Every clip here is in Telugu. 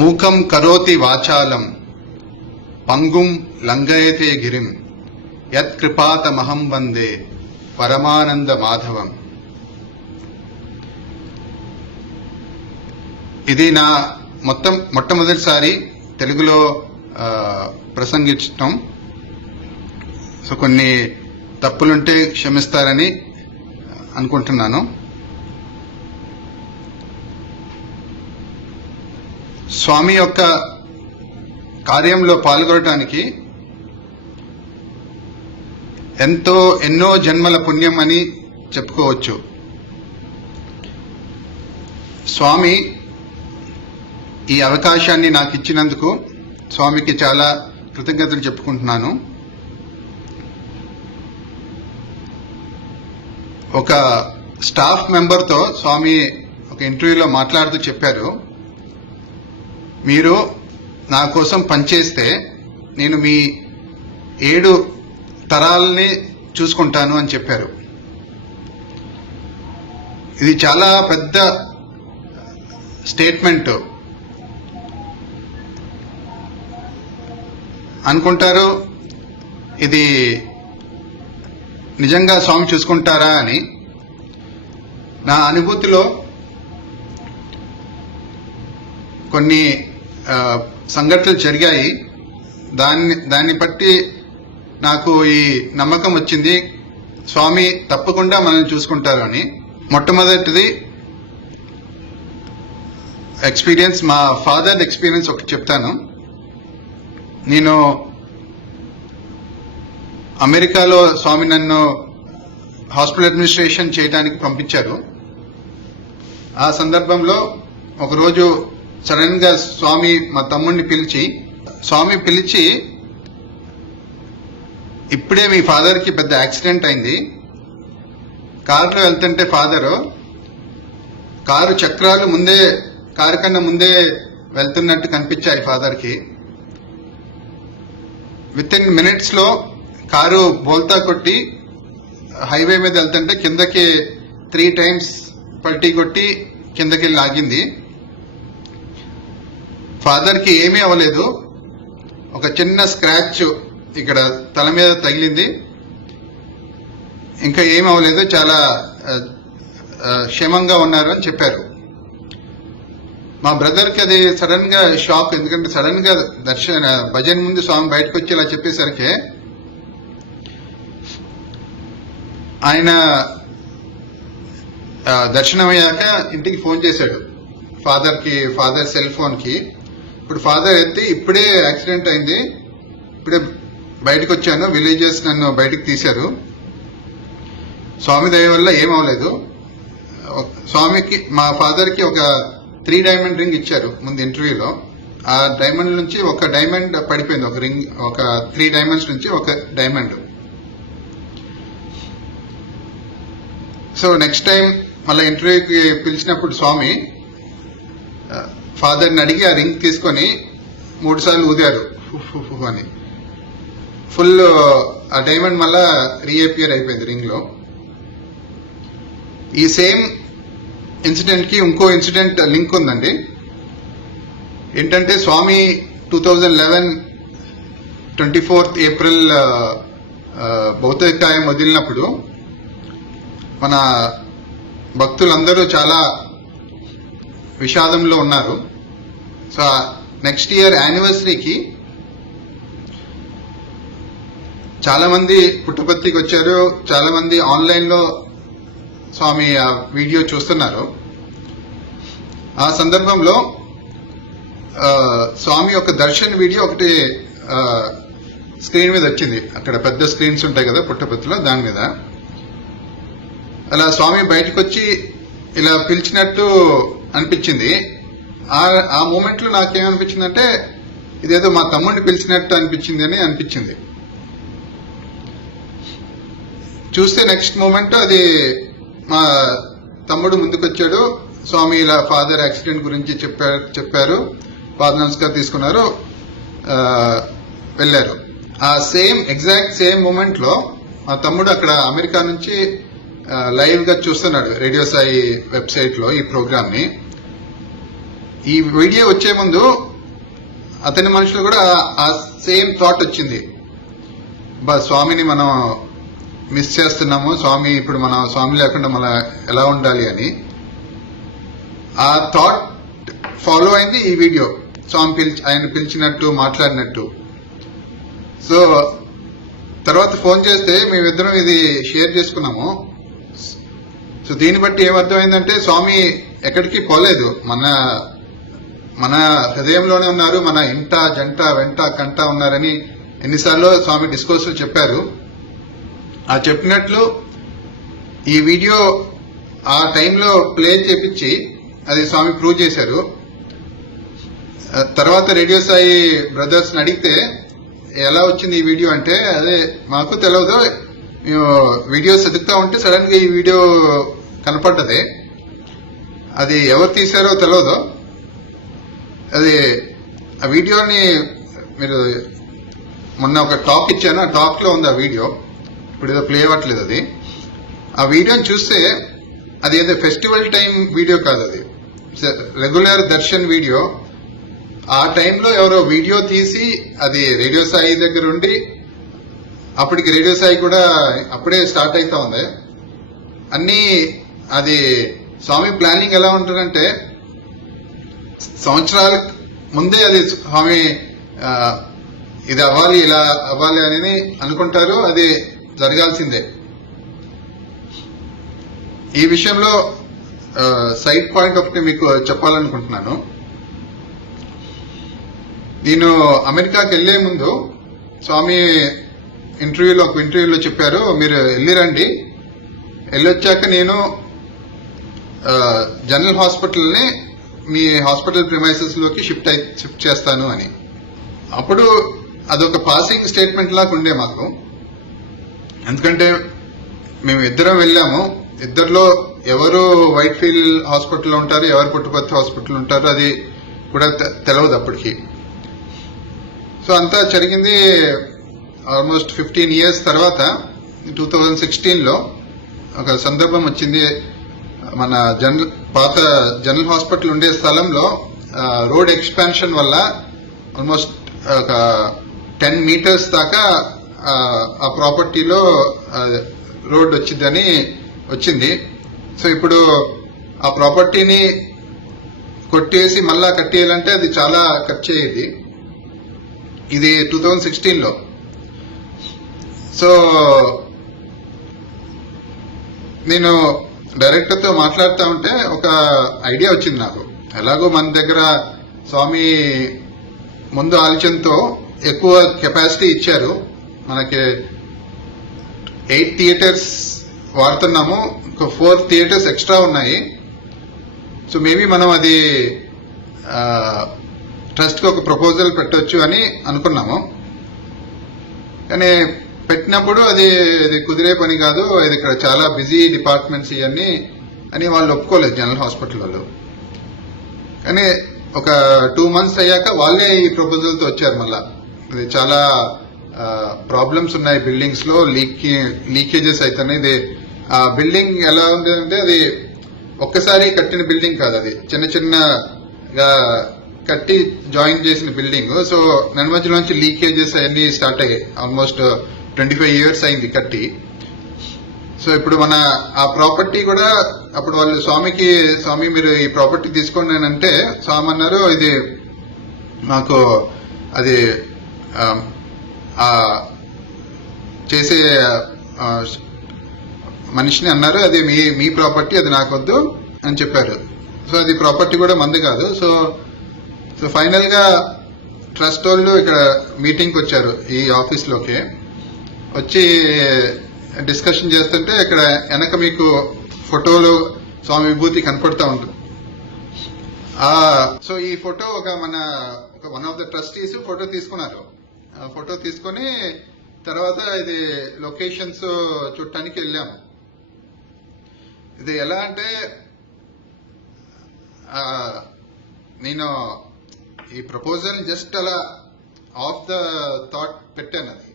మూకం కరోతి వాచాలం పంగుం లంఘయతే గిరిం యత్కృపాతమహం వందే పరమానంద మాధవం. ఇది నా మొట్టమొదటిసారి తెలుగులో ప్రసంగించటం. సో కొన్ని తప్పులుంటే క్షమిస్తారని అనుకుంటున్నాను. స్వామి యొక్క కార్యంలో పాల్గొనడానికి ఎన్నో జన్మల పుణ్యం అని చెప్పుకోవచ్చు. స్వామి ఈ అవకాశాన్ని నాకు ఇచ్చినందుకు స్వామికి చాలా కృతజ్ఞతలు చెప్పుకుంటున్నాను. ఒక స్టాఫ్ మెంబర్తో స్వామి ఒక ఇంటర్వ్యూలో మాట్లాడుతూ చెప్పారు, మీరు నా కోసం పనిచేస్తే నేను మీ 7 తరాలని చూసుకుంటాను అని చెప్పారు. ఇది చాలా పెద్ద స్టేట్మెంట్. అనుకుంటారు ఇది నిజంగా స్వామి చూసుకుంటారా అని. నా అనుభూతిలో కొన్ని సంఘటనలు జరిగాయి. దాన్ని బట్టి నాకు ఈ నమ్మకం వచ్చింది, స్వామి తప్పకుండా మనల్ని చూసుకుంటారు అని. మొట్టమొదటిది ఎక్స్పీరియన్స్, మా ఫాదర్ ఎక్స్పీరియన్స్ ఒకటి చెప్తాను. నేను అమెరికాలో స్వామి నన్ను హాస్పిటల్ అడ్మినిస్ట్రేషన్ చేయడానికి పంపించారు. ఆ సందర్భంలో ఒకరోజు సడన్ గా స్వామి మా తమ్ముడిని పిలిచి ఇప్పుడే మీ ఫాదర్ కి పెద్ద యాక్సిడెంట్ అయింది, కారులో వెళ్తుంటే కారు చక్రాలు కారు కన్నా ముందే వెళ్తున్నట్టు కనిపించాయి ఫాదర్ కి. విత్ ఇన్ మినిట్స్ లో కారు బోల్తా కొట్టి హైవే మీద వెళ్తుంటే కిందకి 3 times పల్టీ కొట్టి కిందకి లాగింది. ఫాదర్ కి ఏమీ అవ్వలేదు, ఒక చిన్న స్క్రాచ్ ఇక్కడ తల మీద తగిలింది, ఇంకా ఏమీ అవ్వలేదు, చాలా క్షేమంగా ఉన్నారు అని చెప్పారు. మా బ్రదర్కి అది సడన్ గా షాక్. ఎందుకంటే సడన్ గా భజన్ ముందు స్వామి బయటకు వచ్చి ఇలా చెప్పేసరికి ఆయన దర్శనం అయ్యాక ఇంటికి ఫోన్ చేశాడు ఫాదర్ సెల్ ఫోన్ కి. ఇప్పుడు ఫాదర్ ఎత్తి, ఇప్పుడే యాక్సిడెంట్ అయింది, ఇప్పుడే బయటకు వచ్చాను, విలేజెస్ నన్ను బయటకు తీశారు, స్వామి దయ వల్ల ఏమవలేదు. స్వామికి మా ఫాదర్ కి ఒక 3 diamond రింగ్ ఇచ్చారు ముందు ఇంటర్వ్యూలో. ఆ డైమండ్ నుంచి ఒక డైమండ్ పడిపోయింది, ఒక రింగ్, ఒక 3 diamonds నుంచి ఒక డైమండ్. సో నెక్స్ట్ టైం మళ్ళీ ఇంటర్వ్యూకి పిలిచినప్పుడు స్వామి ఫాదర్ని అడిగి ఆ రింగ్ తీసుకొని 3 సార్లు ఊదారు అని. ఫుల్ ఆ డైమండ్ మళ్ళా రీఅపియర్ అయిపోయింది రింగ్ లో. ఈ సేమ్ ఇన్సిడెంట్ కి ఇంకో ఇన్సిడెంట్ లింక్ ఉందండి. ఏంటంటే స్వామి 2011 24th April భౌతికాయం వదిలినప్పుడు మన భక్తులందరూ చాలా విషాదంలో ఉన్నారు. సో నెక్స్ట్ ఇయర్ యానివర్సరీకి చాలా మంది పుట్టపర్తికి వచ్చారు, చాలా మంది ఆన్లైన్ లో స్వామి ఆ వీడియో చూస్తున్నారు. ఆ సందర్భంలో స్వామి యొక్క దర్శన్ వీడియో ఒకటి స్క్రీన్ మీద వచ్చింది. అక్కడ పెద్ద స్క్రీన్స్ ఉంటాయి కదా పుట్టపర్తిలో, దాని మీద అలా స్వామి బయటకు వచ్చి ఇలా పిలిచినట్టు అనిపించింది. ఆ మూమెంట్ లో నాకేమనిపించిందంటే ఇదేదో మా తమ్ముడిని పిలిచినట్టు అనిపించింది. చూస్తే నెక్స్ట్ మూమెంట్ అది మా తమ్ముడు ముందుకొచ్చాడు, స్వామి ఇలా ఫాదర్ యాక్సిడెంట్ గురించి చెప్పారు, పాద నమస్కారం తీసుకున్నారు, వెళ్ళారు. ఆ ఎగ్జాక్ట్ సేమ్ మూమెంట్ లో మా తమ్ముడు అక్కడ అమెరికా నుంచి లైవ్ గా చూస్తున్నాడు రేడియో సాయి వెబ్సైట్ లో ఈ ప్రోగ్రామ్ ని. ఈ వీడియో వచ్చే ముందు అతని మనుషులు కూడా ఆ సేమ్ థాట్ వచ్చింది, స్వామిని మనం మిస్ చేస్తున్నాము, స్వామి ఇప్పుడు మనం స్వామి లేకుండా మనం ఎలా ఉండాలి అని. ఆ థాట్ ఫాలో అయింది ఈ వీడియో, స్వామి ఆయన పిలిచినట్టు మాట్లాడినట్టు. సో తర్వాత ఫోన్ చేస్తే మేమిద్దరం ఇది షేర్ చేసుకున్నాము. సో దీన్ని బట్టి ఏమర్థమైందంటే స్వామి ఎక్కడికి పోలేదు, మన హృదయంలోనే ఉన్నారు, మన ఇంట జంట వెంట కంట ఉన్నారని ఎన్నిసార్లు స్వామి డిస్కోర్స్ లో చెప్పారు. ఆ చెప్పినట్లు ఈ వీడియో ఆ టైంలో ప్లే చేపించి అది స్వామి ప్రూవ్ చేశారు. తర్వాత రేడియో సాయి బ్రదర్స్ అడిగితే ఎలా వచ్చింది ఈ వీడియో అంటే, అదే మాకు తెలియదు, మేము వీడియోస్ ఎదుగుతా ఉంటే సడన్ గా ఈ వీడియో కనపడ్డది, అది ఎవరు తీశారో తెలియదు. అది ఆ వీడియోని మీరు మొన్న ఒక టాక్ ఇచ్చాను, ఆ టాక్ లో ఉంది ఆ వీడియో, ఇప్పుడు ఏదో ప్లే అవ్వట్లేదు. అది ఆ వీడియోని చూస్తే అది ఏదో ఫెస్టివల్ టైం వీడియో కాదు, అది రెగ్యులర్ దర్శన్ వీడియో. ఆ టైంలో ఎవరో వీడియో తీసి అది రేడియో సాయి దగ్గర ఉండి, అప్పటికి రేడియో సాయి కూడా అప్పుడే స్టార్ట్ అవుతా ఉంది అన్ని. అది స్వామి ప్లానింగ్ ఎలా ఉంటుందంటే సంవత్సరాల ముందే అది స్వామి ఇది అవ్వాలి ఇలా అవ్వాలి అని అనుకుంటారు, అది జరగాల్సిందే. ఈ విషయంలో సైడ్ పాయింట్ ఒకటి మీకు చెప్పాలనుకుంటున్నాను. నేను అమెరికాకి వెళ్లే ముందు స్వామి ఒక ఇంటర్వ్యూలో చెప్పారు, మీరు వెళ్ళిరండి, వెళ్ళొచ్చాక నేను జనరల్ హాస్పిటల్ని మీ హాస్పిటల్ ప్రిమైసెస్ లోకి షిఫ్ట్ చేస్తాను అని. అప్పుడు అదొక పాసింగ్ స్టేట్మెంట్ లాగా ఉండే మాకు, ఎందుకంటే మేము ఇద్దరం వెళ్ళాము, ఇద్దరిలో ఎవరు వైట్ ఫీల్డ్ హాస్పిటల్లో ఉంటారు, ఎవరు పుట్టుపర్తి హాస్పిటల్ ఉంటారు అది కూడా తెలియదు అప్పటికి. సో అంతా జరిగింది ఆల్మోస్ట్ 15 years తర్వాత 2016లో ఒక సందర్భం వచ్చింది. మన పాత జనరల్ హాస్పిటల్ ఉండే స్థలంలో రోడ్ ఎక్స్పాన్షన్ వల్ల ఆల్మోస్ట్ ఒక 10 meters దాకా ఆ ప్రాపర్టీలో రోడ్ వచ్చింది. సో ఇప్పుడు ఆ ప్రాపర్టీని కొట్టేసి మళ్ళా కట్టేయాలంటే అది చాలా ఖర్చు అయ్యేది. ఇది 2016లో. సో నేను డైరెక్టర్తో మాట్లాడుతూ ఉంటే ఒక ఐడియా వచ్చింది నాకు. ఎలాగో మన దగ్గర స్వామి ముందు ఆలోచనతో ఎక్కువ కెపాసిటీ ఇచ్చారు, మనకి 8 theaters వాడుతున్నాము, ఒక 4 theaters ఎక్స్ట్రా ఉన్నాయి. సో మేబీ మనం అది ట్రస్ట్కి ఒక ప్రపోజల్ పెట్టవచ్చు అని అనుకున్నాము. కానీ పెట్టినప్పుడు అది కుదిరే పని కాదు, ఇది ఇక్కడ చాలా బిజీ డిపార్ట్మెంట్స్ ఇవన్నీ అని వాళ్ళు ఒప్పుకోలేదు జనరల్ హాస్పిటల్ వాళ్ళు. కానీ ఒక 2 months అయ్యాక వాళ్ళే ఈ ప్రపోజల్తో వచ్చారు. మళ్ళా ఇది చాలా ప్రాబ్లమ్స్ ఉన్నాయి బిల్డింగ్స్ లో, లీకేజెస్ అవుతున్నాయి. ఇది ఆ బిల్డింగ్ ఎలా ఉంది అంటే అది ఒక్కసారి కట్టిన బిల్డింగ్ కాదు, అది చిన్నగా కట్టి జాయిన్ చేసిన బిల్డింగ్. సో నన్మధ్యలోంచి లీకేజెస్ అవన్నీ స్టార్ట్ అయ్యాయి. ఆల్మోస్ట్ 25 years అయింది కట్టి. సో ఇప్పుడు మన ఆ ప్రాపర్టీ కూడా అప్పుడు వాళ్ళు స్వామి మీరు ఈ ప్రాపర్టీ తీసుకోండి అని అంటే స్వామి అన్నారు, ఇది మాకు అది చేసే మనిషిని అన్నారు, అది మీ ప్రాపర్టీ, అది నాకొద్దు అని చెప్పారు. సో అది ప్రాపర్టీ కూడా మంది కాదు. సో ఫైనల్ గా ట్రస్ట్ వాళ్ళు ఇక్కడ మీటింగ్కి వచ్చారు ఈ ఆఫీస్లోకి. వచ్చి డిస్కషన్ చేస్తుంటే ఇక్కడ వెనక మీకు ఫోటోలు స్వామి విభూతి కనపడతా ఉంటుంది. సో ఈ photo one of the trustees photo తీసుకున్నారు. ఫోటో తీసుకొని తర్వాత ఇది లొకేషన్స్ చూడటానికి వెళ్ళాము. ఇది ఎలా అంటే నేను ఈ ప్రపోజల్ జస్ట్ అలా ఆఫ్ ద థాట్ పెట్టాను. అది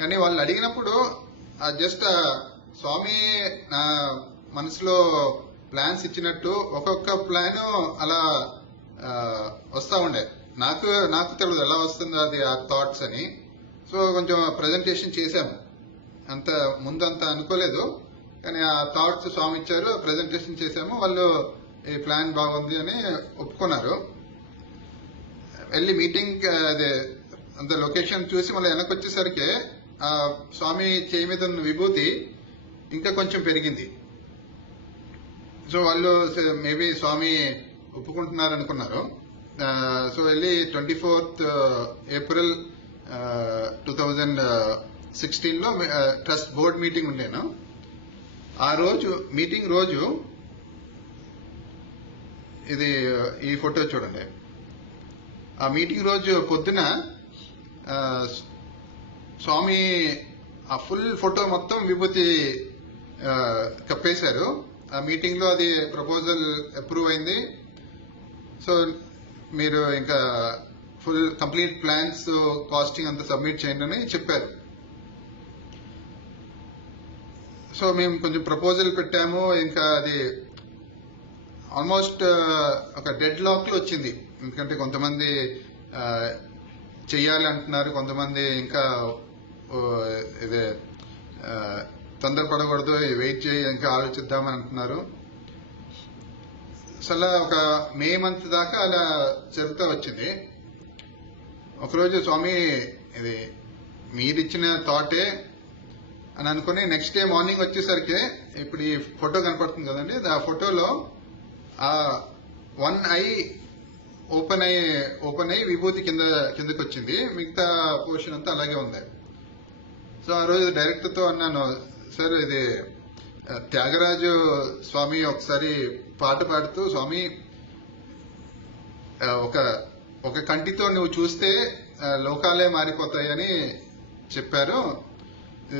కానీ వాళ్ళు అడిగినప్పుడు జస్ట్ స్వామి నా మనసులో ప్లాన్స్ ఇచ్చినట్టు ఒక్కొక్క ప్లాన్ అలా వస్తూ ఉండే. నాకు తెలియదు ఎలా వస్తుందో అది ఆ థాట్స్ అని. సో కొంచెం ప్రజెంటేషన్ చేశాము. ముందంతా అనుకోలేదు, కానీ ఆ థాట్స్ స్వామి ఇచ్చారు, ప్రజెంటేషన్ చేశాము. వాళ్ళు ఈ ప్లాన్ బాగుంది అని ఒప్పుకున్నారు. వెళ్ళి మీటింగ్ అదే అంత లొకేషన్ చూసి మళ్ళీ వెనక్కి వచ్చేసరికి ఆ స్వామి చేయి మీద ఉన్న విభూతి ఇంకా కొంచెం పెరిగింది. సో వాళ్ళు మేబీ స్వామి ఒప్పుకుంటున్నారు అనుకున్నారు. సో వెళ్ళి 24th ఏప్రిల్ 2016లో ట్రస్ట్ బోర్డ్ మీటింగ్ ఉండేను. ఆ రోజు మీటింగ్ రోజు ఇది ఈ ఫోటో చూడండి. ఆ మీటింగ్ రోజు పొద్దున స్వామి ఆ ఫుల్ ఫోటో మొత్తం విభూతి కప్పేశారు. ఆ మీటింగ్ లో అది ప్రపోజల్ అప్రూవ్ అయింది. సో మీరు ఇంకా ఫుల్ కంప్లీట్ ప్లాన్స్ కాస్టింగ్ అంతా సబ్మిట్ చేయండి అని చెప్పారు. సో మేము కొంచెం ప్రపోజల్ పెట్టాము. ఇంకా అది ఆల్మోస్ట్ ఒక డెడ్ లాక్ లో వచ్చింది. ఎందుకంటే కొంతమంది చెయ్యాలి అంటున్నారు, కొంతమంది ఇంకా ఇదే తొందరపడకూడదు, వెయిట్ చేయి, ఇంకా ఆలోచిద్దామని అంటున్నారు. అసలు ఒక మే మంత్ దాకా అలా జరుగుతూ వచ్చింది. ఒకరోజు స్వామి ఇది మీరిచ్చిన థాటే అని అనుకుని నెక్స్ట్ డే మార్నింగ్ వచ్చేసరికి ఇప్పుడు ఈ ఫోటో కనపడుతుంది కదండి, ఆ ఫోటోలో ఆ వన్ ఐ ఓపెన్ అయ్యి విభూతి కిందకి వచ్చింది. మిగతా పోర్షన్ అంతా అలాగే ఉంది. సో ఆ రోజు డైరెక్టర్ తో అన్నాను, సార్ ఇది త్యాగరాజు స్వామి ఒకసారి పాట పాడుతూ స్వామి ఒక కంటితో నువ్వు చూస్తే లోకాలే మారిపోతాయని చెప్పారు.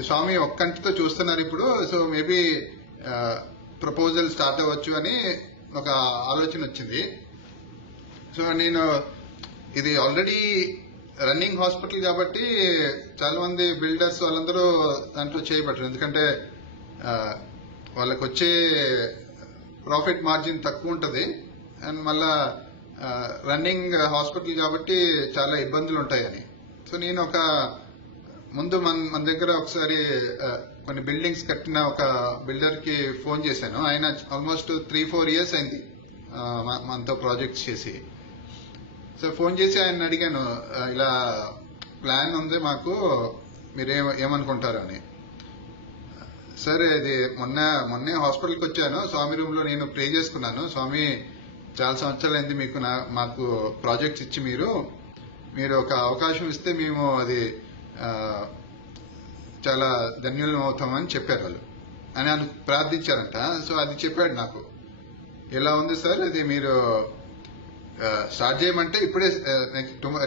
స్వామి ఒక కంటితో చూస్తున్నారు ఇప్పుడు. సో మేబీ ప్రపోజల్ స్టార్ట్ అవ్వచ్చు అని ఒక ఆలోచన వచ్చింది. సో నేను ఇది ఆల్రెడీ రన్నింగ్ హాస్పిటల్ కాబట్టి చాలా మంది బిల్డర్స్ వాళ్ళందరూ దాంట్లో చేయబట్టరు. ఎందుకంటే వాళ్ళకి వచ్చే ప్రాఫిట్ మార్జిన్ తక్కువ ఉంటుంది. అండ్ మళ్ళా రన్నింగ్ హాస్పిటల్ కాబట్టి చాలా ఇబ్బందులు ఉంటాయని. సో నేను ముందు మన దగ్గర ఒకసారి కొన్ని బిల్డింగ్స్ కట్టిన ఒక బిల్డర్ కి ఫోన్ చేశాను. ఆయన ఆల్మోస్ట్ 3-4 years అయింది మనతో ప్రాజెక్ట్స్ చేసి. సో ఫోన్ చేసి ఆయన అడిగాను, ఇలా ప్లాన్ ఉంది మాకు, మీరు ఏమనుకుంటారు అని. సరే ఇది మొన్నే హాస్పిటల్కి వచ్చాను, స్వామి రూమ్ లో నేను ప్రే చేసుకున్నాను. స్వామి చాలా సంవత్సరాలు అయింది మాకు ప్రాజెక్ట్స్ ఇచ్చి మీరు ఒక అవకాశం ఇస్తే మేము అది చాలా ధన్యులం అవుతామని చెప్పారు వాళ్ళు అని ప్రార్థించారంట. సో అది చెప్పాడు నాకు. ఎలా ఉంది సార్ అది మీరు స్టార్ట్ చేయమంటే ఇప్పుడే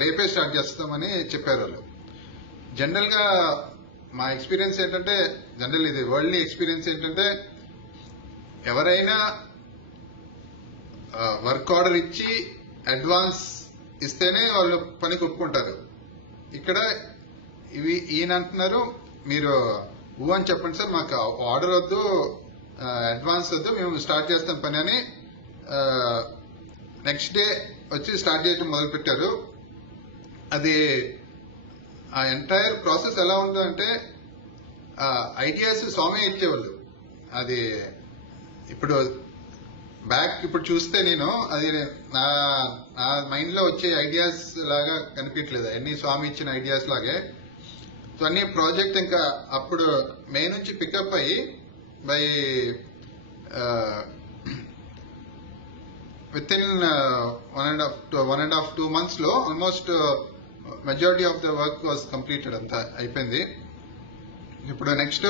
రేపే స్టార్ట్ చేస్తామని చెప్పారు వాళ్ళు. జనరల్ గా మా ఎక్స్పీరియన్స్ ఏంటంటే, జనరల్ ఇది వరల్డ్ ఎక్స్పీరియన్స్ ఏంటంటే, ఎవరైనా వర్క్ ఆర్డర్ ఇచ్చి అడ్వాన్స్ ఇస్తేనే వాళ్ళు పనికి ఒప్పుకుంటారు. ఇక్కడ ఈయన అంటున్నారు, మీరు అని చెప్పండి సార్, మాకు ఆర్డర్ వద్దు, అడ్వాన్స్ వద్దు, మేము స్టార్ట్ చేస్తాం పని అని నెక్స్ట్ డే వచ్చి స్టార్ట్ చేయడం మొదలు పెట్టారు. అది ఆ ఎంటైర్ ప్రాసెస్ ఎలా ఉందో అంటే, ఐడియాస్ స్వామి ఇచ్చేవాళ్ళు. అది ఇప్పుడు ఇప్పుడు చూస్తే నేను అది నా మైండ్ లో వచ్చే ఐడియాస్ లాగా కనిపించలేదు, అన్ని స్వామి ఇచ్చిన ఐడియాస్ లాగే. సో అన్ని ప్రాజెక్ట్ ఇంకా అప్పుడు మే నుంచి పికప్ అయ్యి బై విత్ ఇన్ 1.5-2 months లో almost majority of the work was completed, అంతా అయిపోయింది. ఇప్పుడు నెక్స్ట్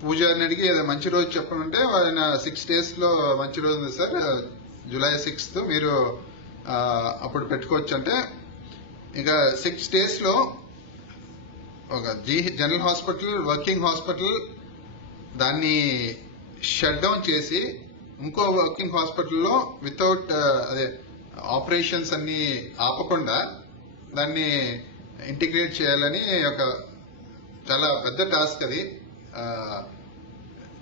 పూజారిని అడిగి మంచి రోజు చెప్పమంటే ఆయన 6 days లో మంచి రోజు ఉంది సార్, July 6th మీరు అప్పుడు పెట్టుకోవచ్చు అంటే, ఇంకా 6 days లో ఒక జనరల్ హాస్పిటల్, వర్కింగ్ హాస్పిటల్ దాన్ని షట్ డౌన్ చేసి ఇంకో వర్కింగ్ హాస్పిటల్లో వితౌట్ అదే ఆపరేషన్స్ అన్ని ఆపకుండా దాన్ని ఇంటిగ్రేట్ చేయాలని ఒక చాలా పెద్ద టాస్క్. అది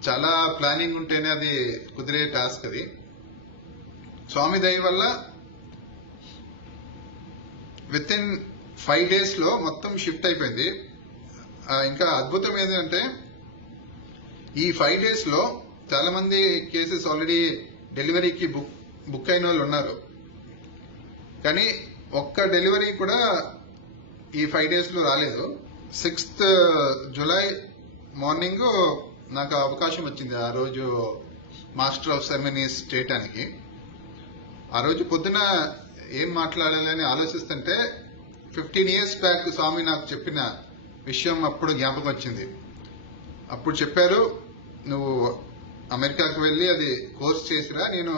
చాలా ప్లానింగ్ ఉంటేనే అది కుదిరే టాస్క్ అది. స్వామి దయ వల్ల విత్ ఇన్ 5 days లో మొత్తం షిఫ్ట్ అయిపోయింది. ఇంకా అద్భుతం ఏంటంటే ఈ 5 days లో చాలా మంది కేసెస్ ఆల్రెడీ డెలివరీకి బుక్ అయిన వాళ్ళు ఉన్నారు. కానీ ఒక్క డెలివరీ కూడా ఈ 5 days లో రాలేదు. 6th July మార్నింగ్ నాకు అవకాశం వచ్చింది ఆ రోజు మాస్టర్ ఆఫ్ సెరమనీస్ చేయటానికి. ఆ రోజు పొద్దున ఏం మాట్లాడాలని ఆలోచిస్తుంటే 15 years బ్యాక్ స్వామి నాకు చెప్పిన విషయం అప్పుడు జ్ఞాపకం వచ్చింది. అప్పుడు చెప్పారు, నువ్వు అమెరికాకు వెళ్ళి అది కోర్స్ చేసిరా, నేను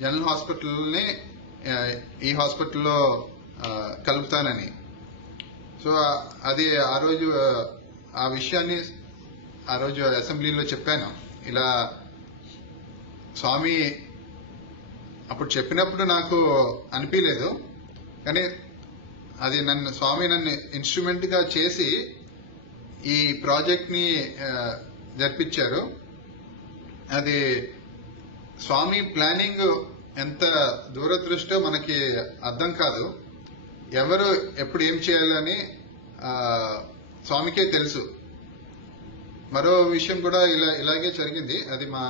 జనరల్ హాస్పిటల్ని ఈ హాస్పిటల్లో కలుపుతానని. సో అది ఆ రోజు ఆ విషయాన్ని ఆ రోజు అసెంబ్లీలో చెప్పాను. ఇలా స్వామి అప్పుడు చెప్పినప్పుడు నాకు అనిపించలేదు, కానీ అది స్వామి నన్ను ఇన్స్ట్రుమెంట్ గా చేసి ఈ ప్రాజెక్ట్ ని జరిపించారు. అది స్వామి ప్లానింగ్ ఎంత దూరదృష్టో మనకి అర్థం కాదు. ఎవరు ఎప్పుడు ఏం చేయాలని స్వామికే తెలుసు. మరో విషయం కూడా ఇలాగే జరిగింది. అది మా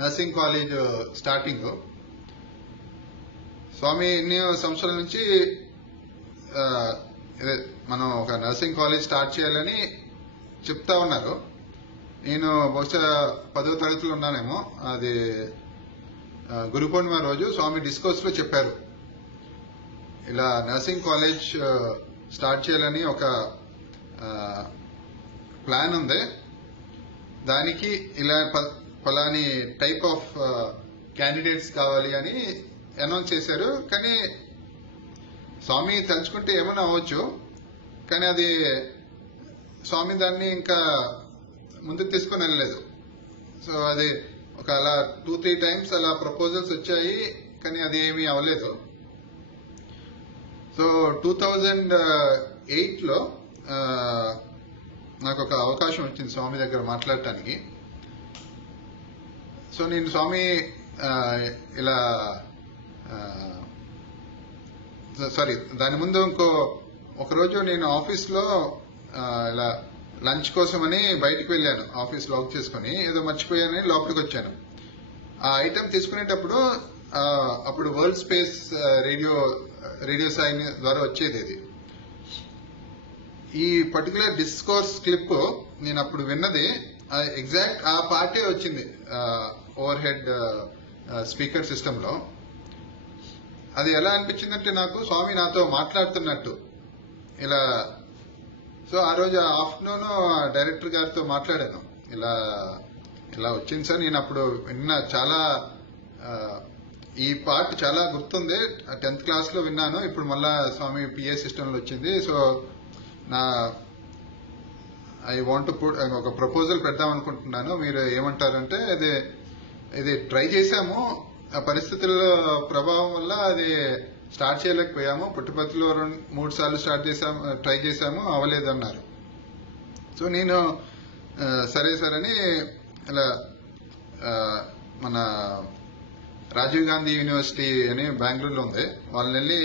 నర్సింగ్ కాలేజ్ స్టార్టింగ్. స్వామి ఎన్నో సంవత్సరాల నుంచి మనం ఒక నర్సింగ్ కాలేజ్ స్టార్ట్ చేయాలని చెప్తా ఉన్నారు. నేను బహుశా 10వ తరగతిలో ఉన్నానేమో. అది గురు పూర్ణిమ రోజు స్వామి డిస్కోర్స్ లో చెప్పారు, ఇలా నర్సింగ్ కాలేజ్ స్టార్ట్ చేయాలని ఒక ప్లాన్ ఉంది, దానికి ఇలా ఫలాని టైప్ ఆఫ్ క్యాండిడేట్స్ కావాలి అని అనౌన్స్ చేశారు. కానీ స్వామి తలుచుకుంటే ఏమైనా అవ్వచ్చు, కానీ అది స్వామి దాన్ని ఇంకా ముందుకు తీసుకొని వెళ్ళలేదు. సో అది ఒక అలా 2-3 times అలా ప్రపోజల్స్ వచ్చాయి, కానీ అది ఏమీ అవ్వలేదు. సో 2008లో నాకు ఒక అవకాశం వచ్చింది స్వామి దగ్గర మాట్లాడటానికి. సో నేను స్వామి ఇలా సారీ దాని ముందు ఒకరోజు నేను ఆఫీస్లో ఇలా లంచ్ కోసమని బయటకు వెళ్ళాను. ఆఫీస్ లాక్ చేసుకుని ఏదో మర్చిపోయానని లోపలికి వచ్చాను. ఆ ఐటమ్ తీసుకునేటప్పుడు అప్పుడు వరల్డ్ స్పేస్ రేడియో సైన్ ద్వారా వచ్చేది. ఇది ఈ పర్టికులర్ డిస్కోర్స్ క్లిప్ నేను అప్పుడు విన్నది ఎగ్జాక్ట్ ఆ పార్టీ వచ్చింది ఓవర్ హెడ్ స్పీకర్ సిస్టమ్ లో. అది ఎలా అనిపించిందంటే నాకు స్వామి నాతో మాట్లాడుతున్నట్టు ఇలా. సో ఆ రోజు ఆఫ్టర్నూన్ డైరెక్టర్ గారితో మాట్లాడాను, ఇలా వచ్చింది సార్. నేను అప్పుడు విన్న చాలా ఈ పార్ట్ చాలా గుర్తుంది, 10th class లో విన్నాను. ఇప్పుడు మళ్ళా స్వామి పిఏ సిస్టమ్ లో వచ్చింది. సో ఐ వాంట్ పుట్ ఒక ప్రపోజల్ పెడదాం అనుకుంటున్నాను, మీరు ఏమంటారంటే ఇది ట్రై చేశాము, ఆ పరిస్థితుల ప్రభావం వల్ల అది స్టార్ట్ చేయలేకపోయాము. పుట్టుపత్తిలో 3 సార్లు ట్రై చేశాము, అవ్వలేదు అన్నారు. సో నేను సరే సార్ అని ఇలా మన రాజీవ్ గాంధీ యూనివర్సిటీ అని బెంగళూరులో ఉంది, వాళ్ళని వెళ్ళి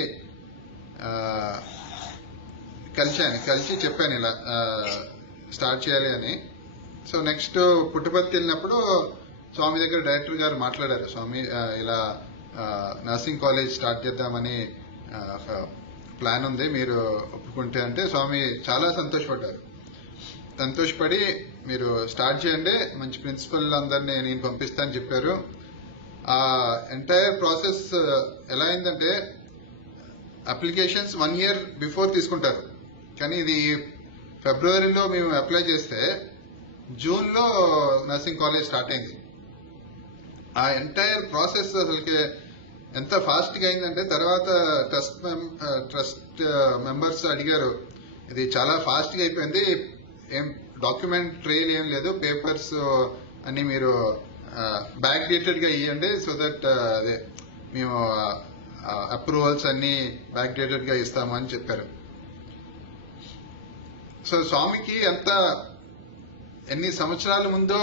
కలిసి చెప్పాను ఇలా స్టార్ట్ చేయాలి అని. సో నెక్స్ట్ పుట్టుపత్తి వెళ్ళినప్పుడు స్వామి దగ్గర డైరెక్టర్ గారు మాట్లాడారు, స్వామి ఇలా నర్సింగ్ కాలేజ్ స్టార్ట్ చేద్దామని ప్లాన్ ఉంది, మీరు ఒప్పుకుంటే అంటే స్వామి చాలా సంతోషపడి మీరు స్టార్ట్ చేయండి, మంచి ప్రిన్సిపల్ అందరినీ నేను పంపిస్తానని చెప్పారు. ఆ ఎంటైర్ ప్రాసెస్ ఎలా అయిందంటే అప్లికేషన్స్ 1 year బిఫోర్ తీసుకుంటారు, కానీ ఇది ఫిబ్రవరిలో మేము అప్లై చేస్తే జూన్లో నర్సింగ్ కాలేజ్ స్టార్ట్ అయింది. ఆ ఎంటైర్ ప్రాసెస్ అసలుకి ఎంత ఫాస్ట్ గా అయిందంటే తర్వాత ట్రస్ట్ మెంబర్స్ అడిగారు, ఇది చాలా ఫాస్ట్ గా అయిపోయింది, ఏం డాక్యుమెంట్ ట్రైల్ ఏం లేదు, పేపర్స్ అన్ని మీరు బ్యాక్ డేటెడ్ గా ఇవ్వండి, సో దట్ అదే మేము అప్రూవల్స్ అన్ని బ్యాక్ డేటెడ్ గా ఇస్తాము అని చెప్పారు. సో స్వామికి ఎన్ని సంవత్సరాల ముందో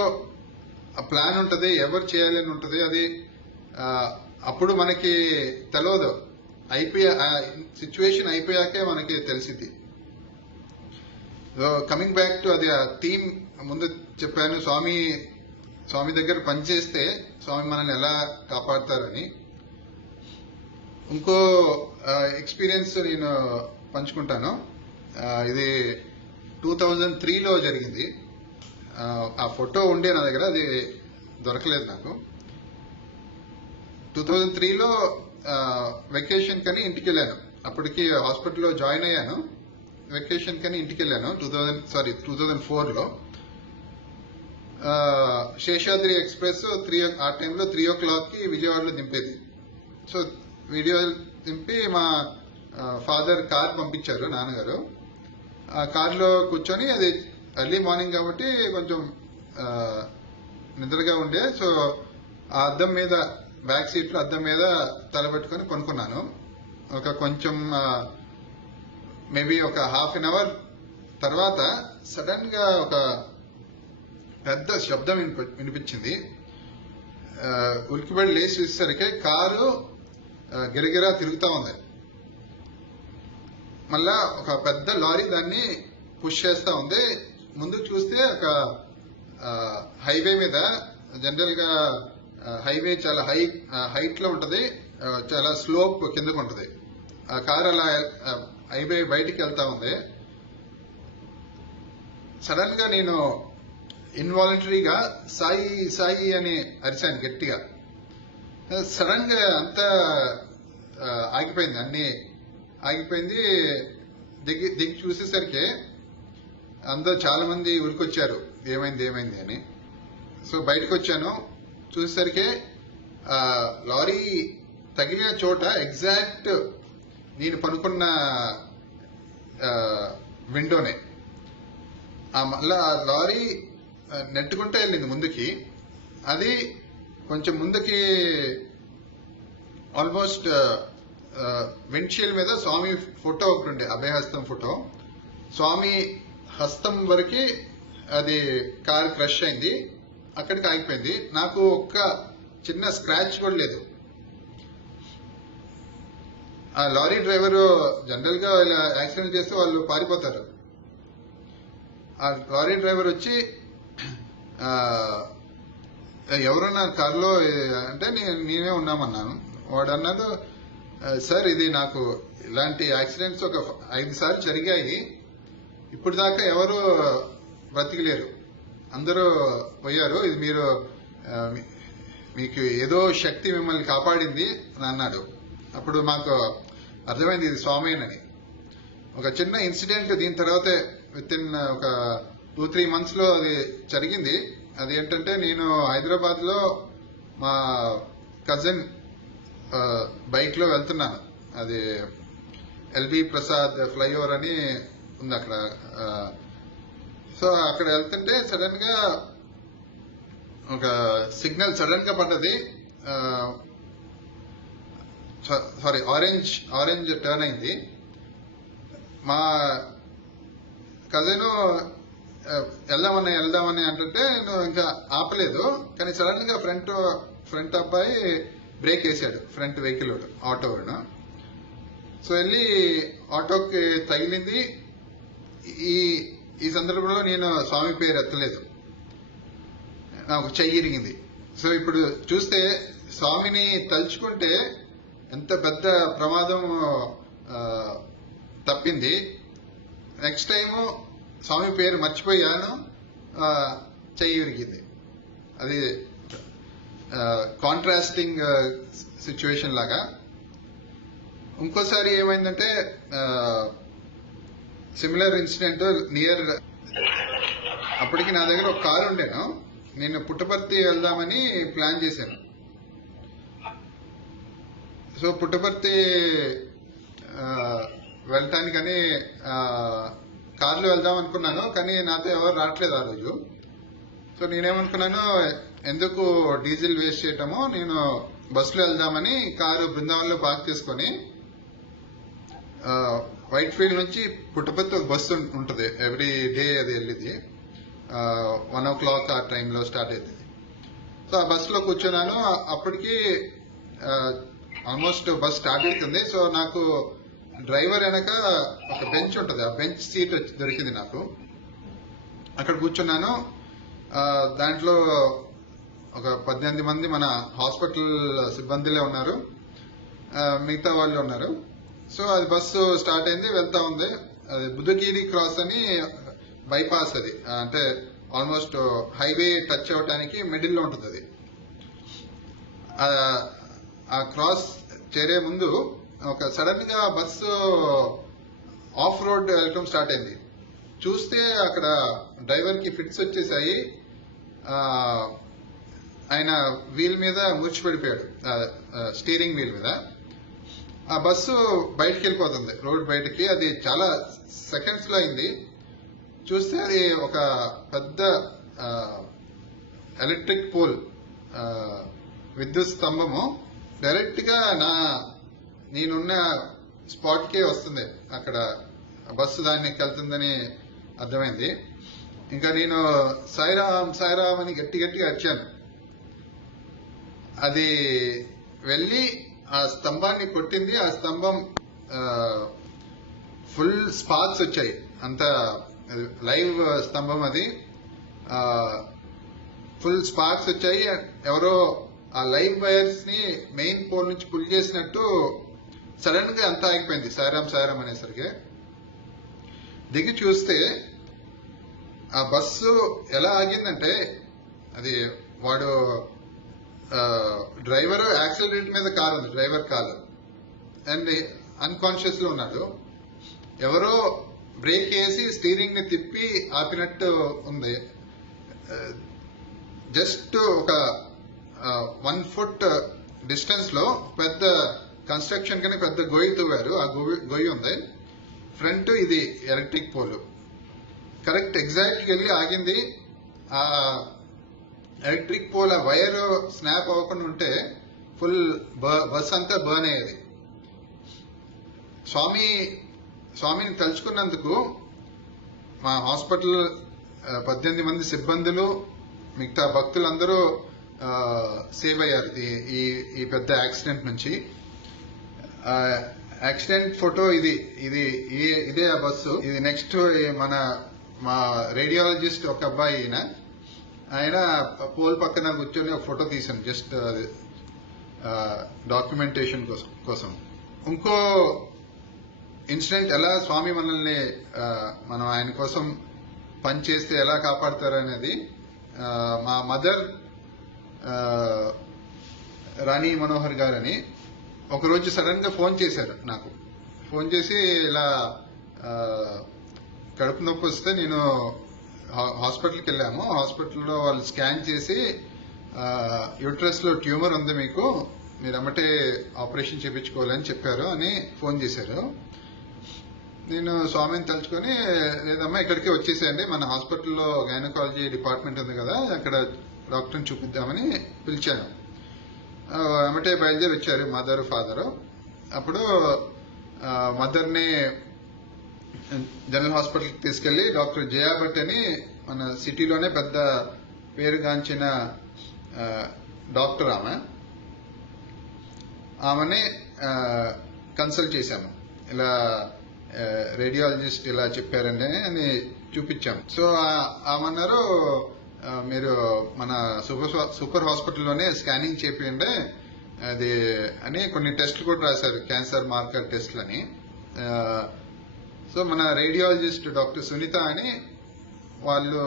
ప్లాన్ ఉంటది, ఎవరు చేయాలని ఉంటది, అది అప్పుడు మనకి తెలియదు, సిచ్యువేషన్ అయిపోయాకే మనకి తెలిసింది. కమింగ్ బ్యాక్ టు అది థీమ్ ముందు చెప్పాను, స్వామి దగ్గర పనిచేస్తే స్వామి మనల్ని ఎలా కాపాడతారని. ఇంకో ఎక్స్పీరియన్స్ నేను పంచుకుంటాను. ఇది 2003లో జరిగింది. ఆ ఫోటో ఉండే నా దగ్గర, అది దొరకలేదు నాకు. 2003లో వెకేషన్ కని ఇంటికి వెళ్ళాను. అప్పటికి హాస్పిటల్లో జాయిన్ అయ్యాను. వెకేషన్ కని ఇంటికి వెళ్ళాను 2004లో. శేషాద్రి ఎక్స్ప్రెస్ ఆ టైంలో 3 o'clockకి విజయవాడలో దింపేది. సో వీడియో దింపి మా ఫాదర్ కార్ పంపించారు, నాన్నగారు. ఆ కార్లో కూర్చొని, అది ఎర్లీ మార్నింగ్ కాబట్టి కొంచెం నిద్రగా ఉండే. సో ఆ అద్దం మీద, బ్యాక్ సీట్లో అద్దం మీద తలబెట్టుకొని కొనుక్కున్నాను. కొంచెం మేబీ ఒక హాఫ్ అన్ అవర్ తర్వాత సడన్ గా ఒక పెద్ద శబ్దం వినిపించింది. ఉలికిపడి లేచి చూసేసరికి కారు గిరగిరా తిరుగుతా ఉంది. మళ్ళా ఒక పెద్ద లారీ దాన్ని పుష్ చేస్తా ఉంది. ముందు చూస్తే ఒక హైవే మీద, జనరల్ గా హైవే చాలా హైట్ లో ఉంటది, చాలా స్లోప్ కిందకు ఉంటది. ఆ కార్ అలా హైవే బయటికి వెళ్తా ఉంది. సడన్ గా నేను ఇన్వాలంటరీగా సాయి సాయి అని అరిచాను గట్టిగా. సడన్ గా అంతా ఆగిపోయింది, అన్ని ఆగిపోయింది. దిగి చూసేసరికి అందరూ చాలా మంది ఉరికొచ్చారు, ఏమైంది ఏమైంది అని. సో బయటకు వచ్చాను, చూసేసరికి లారీ తగిలిన చోట ఎగ్జాక్ట్ నేను పనుకున్న విండోనే. మళ్ళా లారీ నెట్టుకుంటే వెళ్ళింది ముందుకి. అది కొంచెం ముందుకి ఆల్మోస్ట్ విండ్షీల్డ్ మీద స్వామి ఫోటో ఒకటి ఉండే, అభయహస్తం ఫోటో. స్వామి హస్తం వరకు అది కార్ క్రష్ అయింది, అక్కడికి ఆగిపోయింది. నాకు ఒక్క చిన్న స్క్రాచ్ కూడా లేదు. ఆ లారీ డ్రైవర్ జనరల్ గా యాక్సిడెంట్ చేస్తే వాళ్ళు పారిపోతారు. ఆ లారీ డ్రైవర్ వచ్చి ఎవరున్నా కారులో అంటే నేనే ఉన్నామన్నాను. వాడు అన్నాడు, సార్ ఇది నాకు ఇలాంటి యాక్సిడెంట్స్ ఒక 5 సార్లు జరిగాయి, ఇప్పుడు దాకా ఎవరు బ్రతికలేరు, అందరూ పోయారు. ఇది మీకు ఏదో శక్తి మిమ్మల్ని కాపాడింది అని అన్నాడు. అప్పుడు మాకు అర్థమైంది ఇది స్వామేనని. ఒక చిన్న ఇన్సిడెంట్ దీని తర్వాత విత్ ఇన్ ఒక 2-3 months లో అది జరిగింది. అది ఏంటంటే, నేను హైదరాబాద్ లో మా కజిన్ బైక్ లో వెళ్తున్నాను. అది ఎల్బి ప్రసాద్ ఫ్లైఓవర్ అని ఉంది అక్కడ. సో అక్కడ వెళ్తుంటే సడన్ గా ఒక సిగ్నల్ సడన్ గా పడ్డది. ఆరెంజ్ టర్న్ అయింది. మా కజిన్ వెళ్దామని అంటుంటే నేను ఇంకా ఆపలేదు. కానీ సడన్ గా ఫ్రంట్ అబ్బాయి బ్రేక్ వేసాడు, ఫ్రంట్ వెహికల్ ఆటో. సో వెళ్ళి ఆటోకి తగిలింది. ఈ సందర్భంలో నేను స్వామి పేరు ఎత్తలేదు, నాకు చెయ్యి ఇరిగింది. సో ఇప్పుడు చూస్తే స్వామిని తలుచుకుంటే ఎంత పెద్ద ప్రమాదం తప్పింది. నెక్స్ట్ టైము స్వామి పేరు మర్చిపోయాను, చెయ్యి విరిగింది. అది కాంట్రాస్టింగ్ సిచ్యువేషన్ లాగా. ఇంకోసారి ఏమైందంటే, సిమిలర్ ఇన్సిడెంట్ నియర్, అప్పటికి నా దగ్గర ఒక కారు ఉండేను. నేను పుట్టపర్తి వెళ్దామని ప్లాన్ చేశాను. సో పుట్టపర్తి వెళ్ళటానికని కారులో వెళ్దాం అనుకున్నాను, కానీ నాతో ఎవరు రావట్లేదు ఆ రోజు. సో నేనేమనుకున్నాను, ఎందుకు డీజిల్ వేస్ట్ చేయటము, నేను బస్సులో వెళ్దామని కారు బృందావనంలో పార్క్ చేసుకుని, వైట్ ఫీల్డ్ నుంచి పుట్టపర్తి ఒక బస్సు ఉంటుంది ఎవ్రీ డే, అది వెళ్ళింది 1 o'clock ఆ టైంలో స్టార్ట్ అవుతుంది. సో ఆ బస్సులో కూర్చున్నాను. అప్పటికి ఆల్మోస్ట్ బస్ స్టార్ట్ అవుతుంది. సో నాకు డ్రైవర్ వెనక ఒక బెంచ్ ఉంటుంది, ఆ బెంచ్ సీట్ దొరికింది నాకు. అక్కడ కూర్చున్నాను. దాంట్లో ఒక 18 మంది మన హాస్పిటల్ సిబ్బందిలే ఉన్నారు, మిగతా వాళ్ళు ఉన్నారు. సో అది బస్సు స్టార్ట్ అయింది, వెళ్తా ఉంది. అది బుద్ధగిరి క్రాస్ అని బైపాస్, అది అంటే ఆల్మోస్ట్ హైవే టచ్ అవడానికి మిడిల్లో ఉంటుంది అది. ఆ క్రాస్ చేరే ముందు ఒక సడన్ గా బస్సు ఆఫ్ రోడ్ వెళ్ళటం స్టార్ట్ అయింది. చూస్తే అక్కడ డ్రైవర్ కి ఫిట్స్ వచ్చేసాయి. ఆయన వీల్ మీద మూర్చిపడిపోయాడు, స్టీరింగ్ వీల్ మీద. ఆ బస్సు బయటికి వెళ్ళిపోతుంది, రోడ్ బయటికి. అది చాలా సెకండ్స్ లో అయింది. చూస్తే అది ఒక పెద్ద ఎలక్ట్రిక్ పోల్, విద్యుత్ స్తంభము డైరెక్ట్ గా నేనున్న స్పాట్ కే వస్తుంది. అక్కడ బస్సు దానికి వెళ్తుందని అర్థమైంది. ఇంకా నేను సాయిరామ్ సాయిరామ్ అని గట్టి గట్టిగా అరిచాను. అది వెళ్ళి ఆ స్తంభాన్ని కొట్టింది. ఆ స్తంభం ఫుల్ స్పార్క్స్ వచ్చాయి. అంత లైవ్ స్తంభం అది, ఫుల్ స్పార్క్స్ వచ్చాయి. ఎవరో ఆ లైవ్ వైర్స్ ని మెయిన్ పోల్ నుంచి పుల్ చేసినట్టు సడన్ గా అంతా ఆగిపోయింది. సాయిరామ్ సాయిరామ్ అనేసరికి దిగి చూస్తే ఆ బస్సు ఎలా ఆగిందంటే, అది వాడు డ్రైవర్ యాక్సిడెంట్ మీద కారు ఉంది, డ్రైవర్ కారు, అండ్ అన్కాన్షియస్ లో ఉన్నాడు. ఎవరో బ్రేక్ వేసి స్టీరింగ్ ని తిప్పి ఆపినట్టు ఉంది. జస్ట్ ఒక 1 ఫుట్ డిస్టెన్స్ లో పెద్ద కన్స్ట్రక్షన్ కని పెద్ద గొయ్యి తవ్వారు. ఆ గొయ్యి ఉంది ఫ్రంట్. ఇది ఎలక్ట్రిక్ పోల్ కరెక్ట్ ఎగ్జాక్ట్ వెళ్ళి ఆగింది. ఆ ఎలక్ట్రిక్ పోల్ ఆ వైర్ స్నాప్ అవ్వకుండా ఉంటే ఫుల్ బస్ అంతా బర్న్ అయ్యేది. స్వామిని తలుచుకున్నందుకు మా హాస్పిటల్ 18 మంది సిబ్బందులు, మిగతా భక్తులందరూ సేవ్ అయ్యారు ఈ పెద్ద యాక్సిడెంట్ నుంచి. యాక్సిడెంట్ ఫోటో ఇదే ఆ బస్సు. ఇది నెక్స్ట్ మా రేడియాలజిస్ట్ ఒక అబ్బాయి, ఆయన పోల్ పక్కన కూర్చొని ఒక ఫోటో తీశాను, జస్ట్ డాక్యుమెంటేషన్ కోసం. ఇంకో ఇన్సిడెంట్, ఎలా స్వామి మనల్ని మనం ఆయన కోసం పని చేస్తే ఎలా కాపాడతారు అనేది. మా మదర్ రాణి మనోహర్ గారని ఒకరోజు సడన్ గా ఫోన్ చేశారు నాకు. ఫోన్ చేసి ఇలా కడుపు నొప్పి వస్తే నేను హాస్పిటల్కి వెళ్ళాము. హాస్పిటల్లో వాళ్ళు స్కాన్ చేసి యూట్రస్ లో ట్యూమర్ ఉంది, మీరు అమ్మటే ఆపరేషన్ చేయించుకోవాలని చెప్పారు అని ఫోన్ చేశారు. నేను స్వామిని తలుచుకొని, లేదమ్మా ఇక్కడికే వచ్చేసేయండి, మన హాస్పిటల్లో గైనకాలజీ డిపార్ట్మెంట్ ఉంది కదా, అక్కడ డాక్టర్ని చూపిద్దామని పిలిచాను. అమ్మటే బయలుదేరి వచ్చారు మదర్ ఫాదరు. అప్పుడు మదర్ని జనరల్ హాస్పిటల్కి తీసుకెళ్లి డాక్టర్ జయా భట్ అని మన సిటీలోనే పెద్ద పేరుగాంచిన డాక్టర్ ఆమెని కన్సల్ట్ చేశాము. ఇలా రేడియాలజిస్ట్ ఇలా చెప్పారండి అని చూపించాము. సో ఆమన్నారు, మీరు మన సూపర్ హాస్పిటల్లోనే స్కానింగ్ చేపియండి అది అని కొన్ని టెస్టులు కూడా రాశారు, క్యాన్సర్ మార్కర్ టెస్టులు అని. సో మన రేడియాలజిస్ట్ డాక్టర్ సునీత అని వాళ్ళు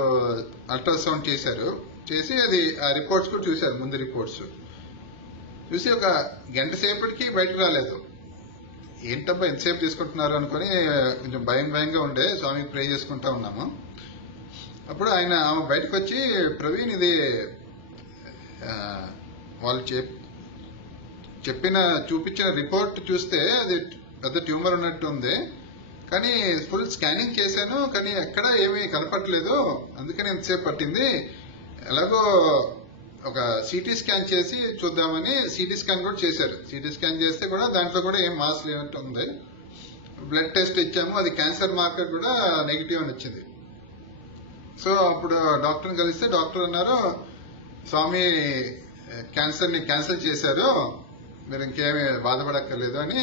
అల్ట్రాసౌండ్ చేసి అది ఆ రిపోర్ట్స్ కూడా చూశారు. ముందు రిపోర్ట్స్ చూసి ఒక గంట సేపటికి బయటకు రాలేదు. ఏంటబ్బా ఎంతసేపు తీసుకుంటున్నారు అనుకుని కొంచెం భయంగా ఉండే స్వామికి ప్రే చేసుకుంటా ఉన్నాము. అప్పుడు ఆమె బయటకు వచ్చి, ప్రవీణ్ ఇది వాళ్ళు చూపించిన రిపోర్ట్ చూస్తే అది పెద్ద ట్యూమర్ ఉన్నట్టు ఉంది, కానీ ఫుల్ స్కానింగ్ చేశాను, కానీ ఎక్కడ ఏమీ కనపట్లేదు, అందుకని ఎంతసేపు పట్టింది. ఎలాగో ఒక సిటీ స్కాన్ చేసి చూద్దామని సిటీ స్కాన్ కూడా చేశారు. సిటీ స్కాన్ చేస్తే కూడా దాంట్లో కూడా ఏం మాస్ లేనట్టు ఉంది. బ్లడ్ టెస్ట్ ఇచ్చాము, అది క్యాన్సర్ మార్కర్ కూడా నెగిటివ్ అని వచ్చింది. సో అప్పుడు డాక్టర్ని కలిస్తే డాక్టర్ అన్నారు, స్వామి క్యాన్సర్ని క్యాన్సిల్ చేశారు, మీరు ఇంకేమీ బాధపడక్కర్లేదు అని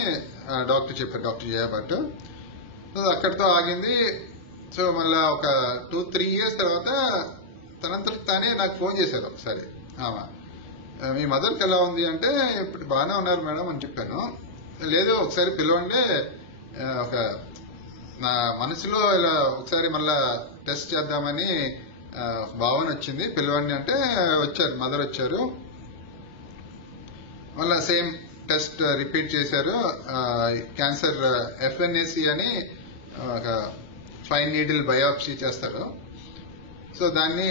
డాక్టర్ చెప్పారు, డాక్టర్ జయభట్. సో అక్కడితో ఆగింది. సో మళ్ళీ ఒక 2-3 years తర్వాత తనంతటి తానే నాకు ఫోన్ చేశారు ఒకసారి. మీ మదర్కి ఎలా ఉంది అంటే, ఇప్పుడు బాగానే ఉన్నారు మేడం అని చెప్పాను. లేదు ఒకసారి పిలవండి, ఒక నా మనసులో ఇలా ఒకసారి మళ్ళా టెస్ట్ చేద్దామని భావన వచ్చింది, పిలవండి అంటే వచ్చారు, మదర్ వచ్చారు. మళ్ళా సేమ్ టెస్ట్ రిపీట్ చేశారు. క్యాన్సర్ FNAC అని ఒక ఫైన్ నీడిల్ బయాప్సీ చేస్తారు. సో దాన్ని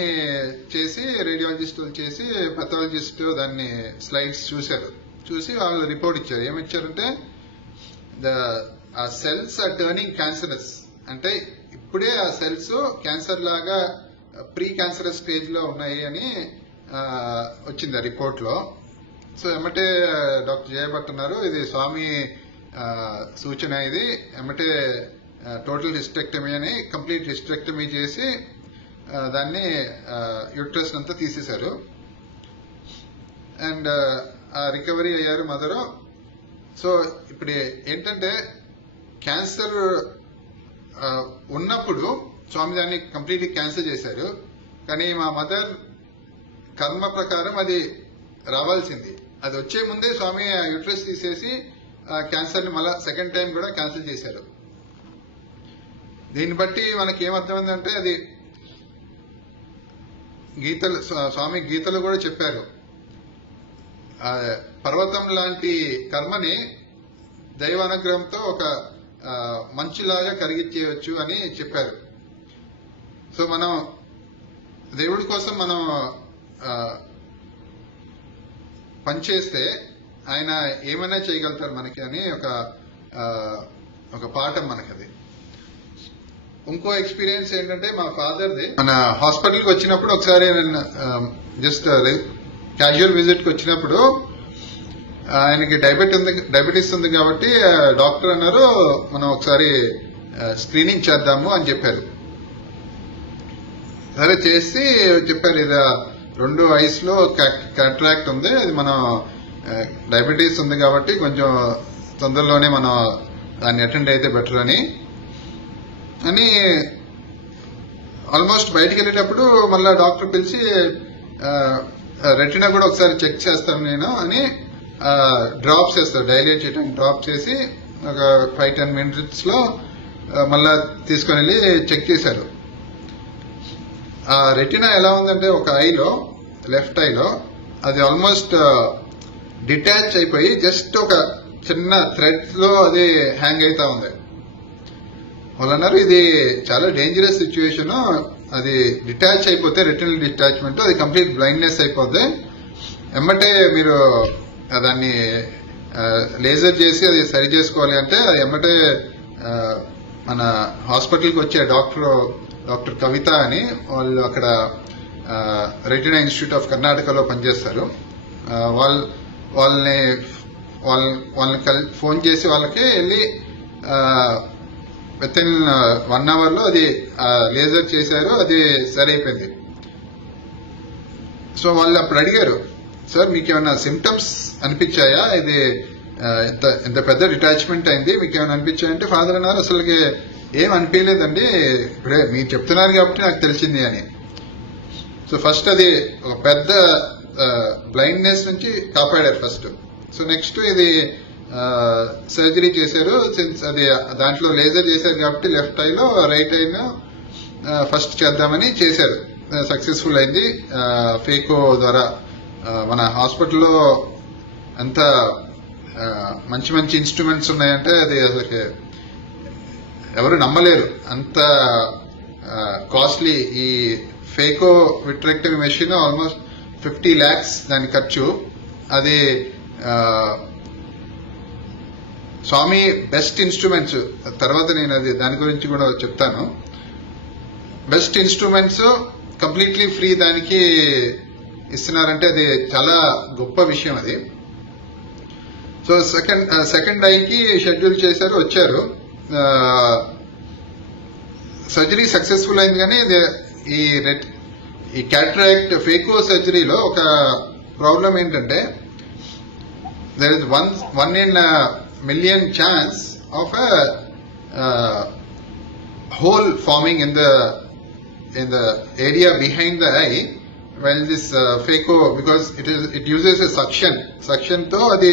చేసి రేడియాలజిస్టులు చేసి పెథాలజిస్ట్ దాన్ని స్లైడ్స్ చూసి వాళ్ళు రిపోర్ట్ ఇచ్చారు. ఏమిచ్చారంటే ఆ సెల్స్ ఆర్ టర్నింగ్ క్యాన్సరస్, అంటే ఇప్పుడే ఆ సెల్స్ క్యాన్సర్ లాగా ప్రీ క్యాన్సరస్ స్టేజ్ లో ఉన్నాయి అని వచ్చింది ఆ రిపోర్ట్ లో. సో ఎమ్మటే డాక్టర్ జయభట్ అన్నారు, ఇది స్వామి సూచన, ఇది ఎమ్మటే టోటల్ హిస్టెక్టమీ అని కంప్లీట్ హిస్టెక్టమీ చేసి దాన్ని యూట్రస్ అంతా తీసేశారు. అండ్ రికవరీ అయ్యారు మదరు. సో ఇప్పుడు ఏంటంటే క్యాన్సర్ ఉన్నప్పుడు స్వామి దాన్ని కంప్లీట్ క్యాన్సర్ చేశారు. కానీ మా మదర్ కర్మ ప్రకారం అది రావాల్సింది, అది వచ్చే ముందే స్వామి యూట్రస్ తీసేసి క్యాన్సర్ ని మళ్ళా సెకండ్ టైం కూడా క్యాన్సిల్ చేశారు. దీన్ని బట్టి మనకి ఏమర్థమైందంటే, అది గీతలు, స్వామి గీతలు కూడా చెప్పారు, పర్వతం లాంటి కర్మని దైవ అనుగ్రహంతో ఒక మంచులాగా కరిగించేయచ్చు అని చెప్పారు. సో మనం దేవుడి కోసం మనం పనిచేస్తే ఆయన ఏమైనా చేయగలుగుతారు మనకి అని ఒక పాఠం మనకది. ఇంకో ఎక్స్పీరియన్స్ ఏంటంటే మా ఫాదర్ది, మన హాస్పిటల్కి వచ్చినప్పుడు ఒకసారి నేను జస్ట్ క్యాజువల్ విజిట్కి వచ్చినప్పుడు ఆయనకి డయాబెటీస్ ఉంది కాబట్టి డాక్టర్ అన్నారు మనం ఒకసారి స్క్రీనింగ్ చేద్దాము అని చెప్పారు. సరే చేసి చెప్పారు, ఇది 2 eyes లో క్యాట్రాక్ట్ ఉంది, అది మనం డయాబెటీస్ ఉంది కాబట్టి కొంచెం తొందరలోనే మనం దాన్ని అటెండ్ అయితే బెటర్ అని ఆల్మోస్ట్ బయటికి వెళ్ళేటప్పుడు మళ్ళీ డాక్టర్ పిలిచి రెటినా కూడా ఒకసారి చెక్ చేస్తాను నేను అని డ్రాప్స్ చేస్తారు, డైలేట్ చేయడానికి డ్రాప్ చేసి ఒక 5-10 minutes లో మళ్ళా తీసుకొని వెళ్ళి చెక్ చేశారు. ఆ రెటినా ఎలా ఉందంటే ఒక ఐలో, లెఫ్ట్ ఐలో అది ఆల్మోస్ట్ డిటాచ్ అయిపోయి జస్ట్ ఒక చిన్న థ్రెడ్ లో అది హ్యాంగ్ అవుతా ఉంది. వాళ్ళు అన్నారు ఇది చాలా డేంజరస్ సిచ్యువేషన్, అది డిటాచ్ అయిపోతే రెటినల్ డిటాచ్మెంట్ అది కంప్లీట్ బ్లైండ్నెస్ అయిపోద్ది, ఎమ్మటే మీరు దాన్ని లేజర్ చేసి అది సరి చేసుకోవాలి అంటే అది ఎమ్మటే మన హాస్పిటల్కి వచ్చే డాక్టర్ కవిత అని, వాళ్ళు అక్కడ రెటినా ఇన్స్టిట్యూట్ ఆఫ్ కర్ణాటకలో పనిచేస్తారు. వాళ్ళని ఫోన్ చేసి వాళ్ళకి వెళ్ళి విత్ ఇన్ 1 hour లో అది లేజర్ చేశారు, అది సరి అయిపోయింది. సో వాళ్ళు అప్పుడు అడిగారు, సార్ మీకు ఏమైనా సిమ్టమ్స్ అనిపించాయా, ఇది ఇంత పెద్ద డిటాచ్మెంట్ అయింది, మీకు ఏమైనా అనిపించాయంటే ఫాదర్ అన్నారు అసలుకి ఏం అనిపించలేదండి, ఇప్పుడే మీరు చెప్తున్నారు కాబట్టి నాకు తెలిసింది అని. సో ఫస్ట్ అది ఒక పెద్ద బ్లైండ్నెస్ నుంచి కాపాడారు ఫస్ట్. సో నెక్స్ట్ ఇది సర్జరీ చేశారు, సిన్స్ అది దాంట్లో లేజర్ చేశారు కాబట్టి లెఫ్ట్ ఐలో రైట్ ఐలో ఫస్ట్ చేద్దామని చేశారు, సక్సెస్ఫుల్ అయింది. ఫేకో ద్వారా మన హాస్పిటల్లో ఎంత మంచి ఇన్స్ట్రుమెంట్స్ ఉన్నాయంటే అది అసలు ఎవరు నమ్మలేరు, అంత కాస్ట్లీ. ఈ ఫేకో విట్రెక్టమీ మెషిన్ ఆల్మోస్ట్ 50 lakhs దాని ఖర్చు. అది స్వామి బెస్ట్ ఇన్స్ట్రుమెంట్స్, తర్వాత నేను అది దాని గురించి కూడా చెప్తాను. బెస్ట్ ఇన్స్ట్రుమెంట్స్ కంప్లీట్లీ ఫ్రీ దానికి ఇస్తున్నారంటే అది చాలా గొప్ప విషయం అది. సో సెకండ్ ఐకి షెడ్యూల్ చేశారు, వచ్చారు, సర్జరీ సక్సెస్ఫుల్ అయింది. కానీ ఈ క్యాట్రాక్ట్ ఫేకో సర్జరీలో ఒక ప్రాబ్లం ఏంటంటే there is one in a million chance of a hole forming in the area behind the eye while this phaco, because it uses a suction తో అది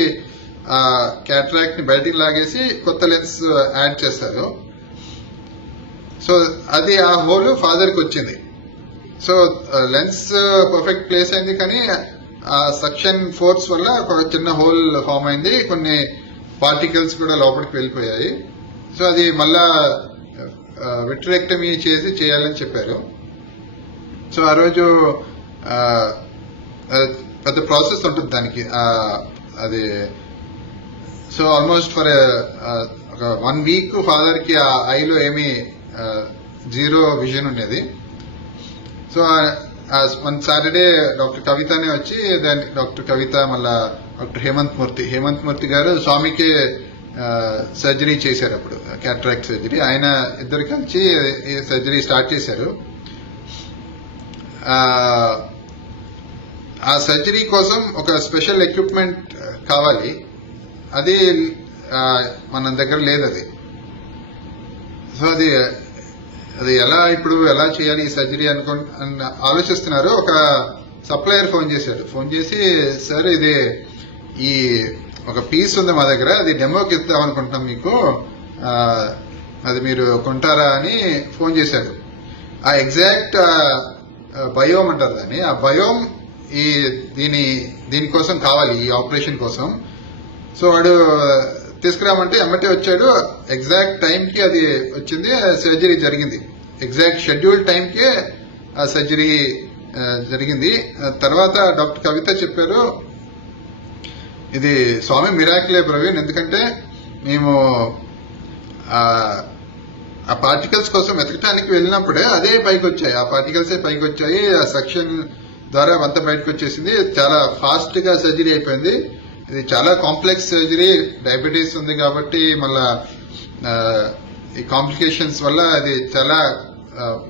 క్యాటరాక్ట్ ని బయటికి లాగేసి కొత్త లెన్స్ యాడ్ చేస్తారు. సో అది ఆ హోల్ ఫాదర్ కి వచ్చింది. సో లెన్స్ పర్ఫెక్ట్ ప్లేస్ అయింది, కానీ ఆ సక్షన్ ఫోర్స్ వల్ల ఒక చిన్న హోల్ ఫామ్ అయింది, కొన్ని పార్టికల్స్ కూడా లోపలికి వెళ్ళిపోయాయి. సో అది మళ్ళా విట్రెక్టమీ చేయాలని చెప్పారు. సో ఆ రోజు పెద్ద ప్రాసెస్ ఉంటుంది దానికి. అది సో ఆల్మోస్ట్ ఫర్ ఒక 1 వీక్ ఫాదర్ కి ఆ ఐలో ఏమీ జీరో విజన్ ఉండేది. సో వన్ సాటర్డే డాక్టర్ కవితనే వచ్చి దాని డాక్టర్ కవిత మళ్ళా డాక్టర్ హేమంత్ మూర్తి గారు స్వామికి సర్జరీ చేశారు. అప్పుడు క్యాటరాక్ట్ సర్జరీ ఆయన ఇద్దరు కలిసి ఈ సర్జరీ స్టార్ట్ చేశారు. ఆ సర్జరీ కోసం ఒక స్పెషల్ ఎక్విప్మెంట్ కావాలి, అది మన దగ్గర లేదు. అది సో అది ఎలా చేయాలి ఈ సర్జరీ ఆలోచిస్తున్నారు. ఒక సప్లయర్ ఫోన్ చేసి సార్ ఇది ఈ ఒక పీస్ ఉంది మా దగ్గర, అది డెమోకి ఇద్దాం అనుకుంటున్నాం మీకు, అది మీరు కొంటారా అని ఫోన్ చేశాడు. ఆ ఎగ్జాక్ట్ బయోమ్ అంటారు దాన్ని, ఆ బయోమ్ దీనికోసం కావాలి, ఈ ఆపరేషన్ కోసం. సో వాడు తీసుకురామంటే ఎమ్మటే వచ్చాడు. ఎగ్జాక్ట్ టైంకి అది వచ్చింది, సర్జరీ జరిగింది. ఎగ్జాక్ట్ షెడ్యూల్ టైంకే ఆ సర్జరీ జరిగింది. తర్వాత డాక్టర్ కవిత చెప్పారు, ఇది స్వామి మిరాకిలే ప్రవీణ్, ఎందుకంటే మేము ఆ పార్టికల్స్ కోసం వెతకటానికి వెళ్ళినప్పుడే అదే పైకి వచ్చాయి, ఆ పార్టికల్సే పైకి వచ్చాయి. ఆ సెక్షన్ ద్వారా అంతా బయటకు వచ్చేసింది. చాలా ఫాస్ట్ గా సర్జరీ అయిపోయింది. ఇది చాలా కాంప్లెక్స్ సర్జరీ, డయాబెటీస్ ఉంది కాబట్టి మళ్ళా ఈ కాంప్లికేషన్స్ వల్ల అది చాలా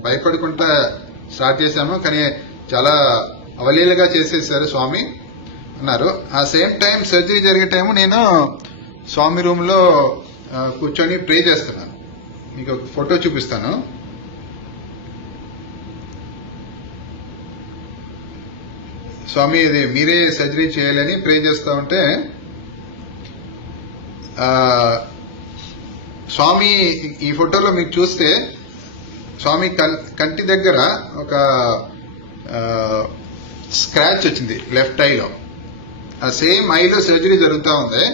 భయపడుకుంటా స్టార్ట్ చేశాము, కానీ చాలా అవలీలగా చేసేసారు స్వామి అన్నారు. ఆ సేమ్ టైం సర్జరీ జరిగే టైము నేను స్వామి రూమ్ లో కూర్చొని ప్రే చేస్తున్నాను. మీకు ఒక ఫోటో చూపిస్తాను. స్వామి ఇది మీరే సర్జరీ చేయాలని ప్రే చేస్తా ఉంటే స్వామి ఈ ఫోటోలో మీకు చూస్తే స్వామి కంటి దగ్గర ఒక స్క్రాచ్ వచ్చింది లెఫ్ట్ ఐలో. ఆ సేమ్ ఐలో సర్జరీ జరుగుతూ ఉంది.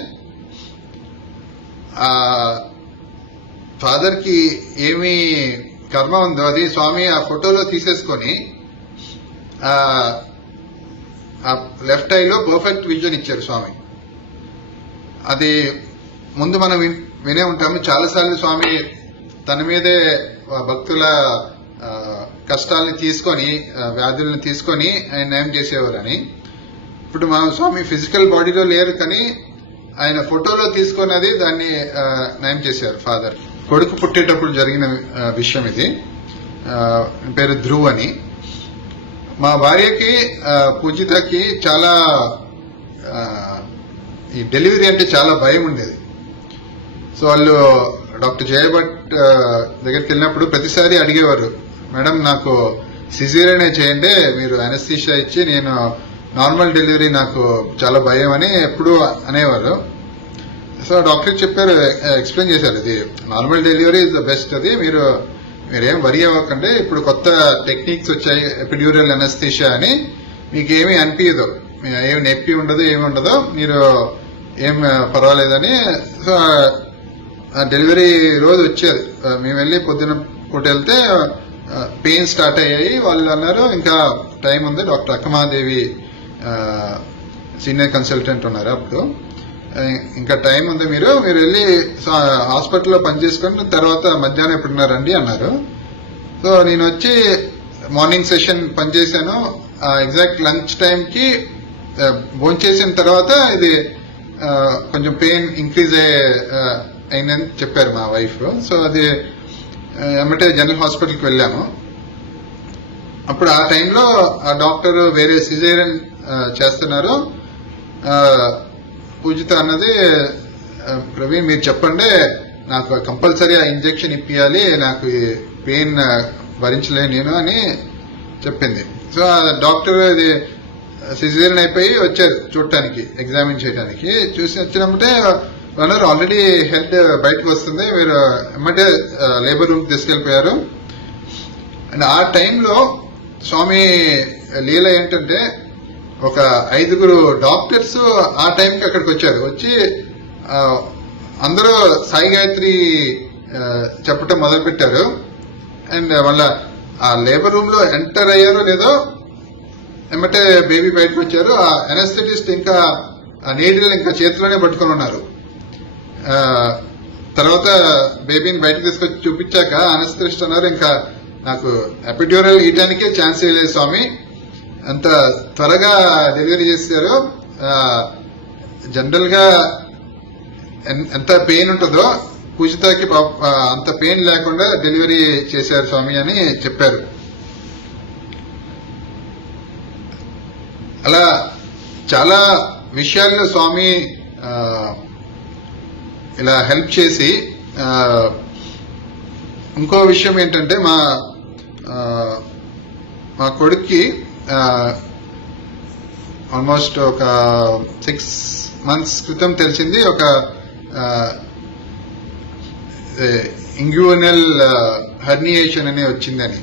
ఫాదర్ కి ఏమి కర్మ ఉందో అది స్వామి ఆ ఫోటోలో తీసేసుకొని ఆ లెఫ్ట్ ఐలో పర్ఫెక్ట్ విజన్ ఇచ్చారు స్వామి. అది ముందు మనం వినే ఉంటాము చాలాసార్లు స్వామి తన మీదే భక్తుల కష్టాలని తీసుకొని వ్యాధులను తీసుకొని ఆయన నయం చేసేవారని. ఇప్పుడు మా స్వామి ఫిజికల్ బాడీలో లేరు, కానీ ఆయన ఫోటోలో తీసుకున్నది దాన్ని నయం చేశారు ఫాదర్. కొడుకు పుట్టేటప్పుడు జరిగిన విషయం ఇది. పేరు ధ్రువ్ అని. మా భార్యకి పూజితకి చాలా ఈ డెలివరీ అంటే చాలా భయం ఉండేది. సో వాళ్ళు డాక్టర్ జయభట్ దగ్గరికి వెళ్ళినప్పుడు ప్రతిసారి అడిగేవారు, మేడం నాకు సిజేరియనే చేయండి, మీరు అనస్థీషియా ఇచ్చి, నేను నార్మల్ డెలివరీ నాకు చాలా భయం అని ఎప్పుడు అనేవారు. సో డాక్టర్ చెప్పారు, ఎక్స్ప్లెయిన్ చేశారు, ఇది normal delivery is the best, అది మీరేం వరి అవ్వకండి, ఇప్పుడు కొత్త టెక్నిక్స్ వచ్చాయి, ఎపిడ్యూరల్ అనస్థీషియా అని, మీకేమీ అనిపించదు, ఏమి నొప్పి ఉండదు, ఏమి ఉండదు, మీరు ఏం పర్వాలేదని. సో డెలివరీ రోజు వచ్చారు, మేము వెళ్ళి పొద్దున పూట వెళ్తే పెయిన్ స్టార్ట్ అయ్యాయి. వాళ్ళు అన్నారు ఇంకా టైం ఉంది, డాక్టర్ అక్కమాదేవి సీనియర్ కన్సల్టెంట్ ఉన్నారు అప్పుడు, ఇంకా టైం ఉంది, మీరు వెళ్ళి హాస్పిటల్లో పనిచేసుకొని తర్వాత మధ్యాహ్నం ఎప్పుడున్నారండి అన్నారు. సో నేను వచ్చి మార్నింగ్ సెషన్ పనిచేశాను. ఎగ్జాక్ట్ లంచ్ టైంకి భోంచేసిన తర్వాత ఇది కొంచెం పెయిన్ ఇంక్రీజ్ అయిందని చెప్పారు మా వైఫ్. సో అది ఎమ్మటే జనరల్ హాస్పిటల్కి వెళ్ళాము. అప్పుడు ఆ టైంలో ఆ డాక్టర్ వేరే సిజేరియన్ చేస్తున్నారు, పూజిత అన్నది ప్రవీణ్ మీరు చెప్పండి, నాకు కంపల్సరీ ఆ ఇంజెక్షన్ ఇప్పియాలి, నాకు పెయిన్ భరించలేను నేను అని చెప్పింది. సో ఆ డాక్టర్ ఇది సిజేరియన్ అయిపోయి వచ్చారు చూడటానికి, ఎగ్జామిన్ చేయడానికి. చూసి వచ్చినప్పుడే వనరు ఆల్రెడీ హెడ్ బయటకు వస్తుంది, మీరు ఎమ్మటే లేబర్ రూమ్ తీసుకెళ్లిపోయారు. అండ్ ఆ టైంలో స్వామి లీల ఏంటంటే ఒక 5 డాక్టర్స్ ఆ టైంకి అక్కడికి వచ్చారు. వచ్చి అందరూ సాయి గాయత్రి చెప్పటం మొదలు పెట్టారు. అండ్ వాళ్ళ ఆ లేబర్ రూమ్ లో ఎంటర్ అయ్యారో లేదో ఎమ్మటే బేబీ బయటకు వచ్చారు. ఆ అనస్థెటిస్ట్ ఇంకా ఆ నీడిల్ ఇంకా చేతిలోనే పట్టుకొని ఉన్నారు. తర్వాత బేబీని బయటకు తీసుకొచ్చి చూపించాక అనస్థెటిస్ట్ అన్నారు, ఇంకా నాకు ఎపిడ్యూరల్ ఇయటానికే ఛాన్స్ ఇవ్వలేదు స్వామి, అంత త్వరగా డెలివరీ చేశారు, జనరల్ గా ఎంత పెయిన్ ఉంటుందో పూజితకి అంత పెయిన్ లేకుండా డెలివరీ చేశారు స్వామి అని చెప్పారు. అలా చాలా విషయాల్లో స్వామి ఇలా హెల్ప్ చేసి, ఇంకో విషయం ఏంటంటే మా కొడుక్కి ఆల్మోస్ట్ ఒక 6 months క్రితం తెలిసింది ఒక ఇంగ్యూనల్ హెర్నియేషన్ అని వచ్చిందని.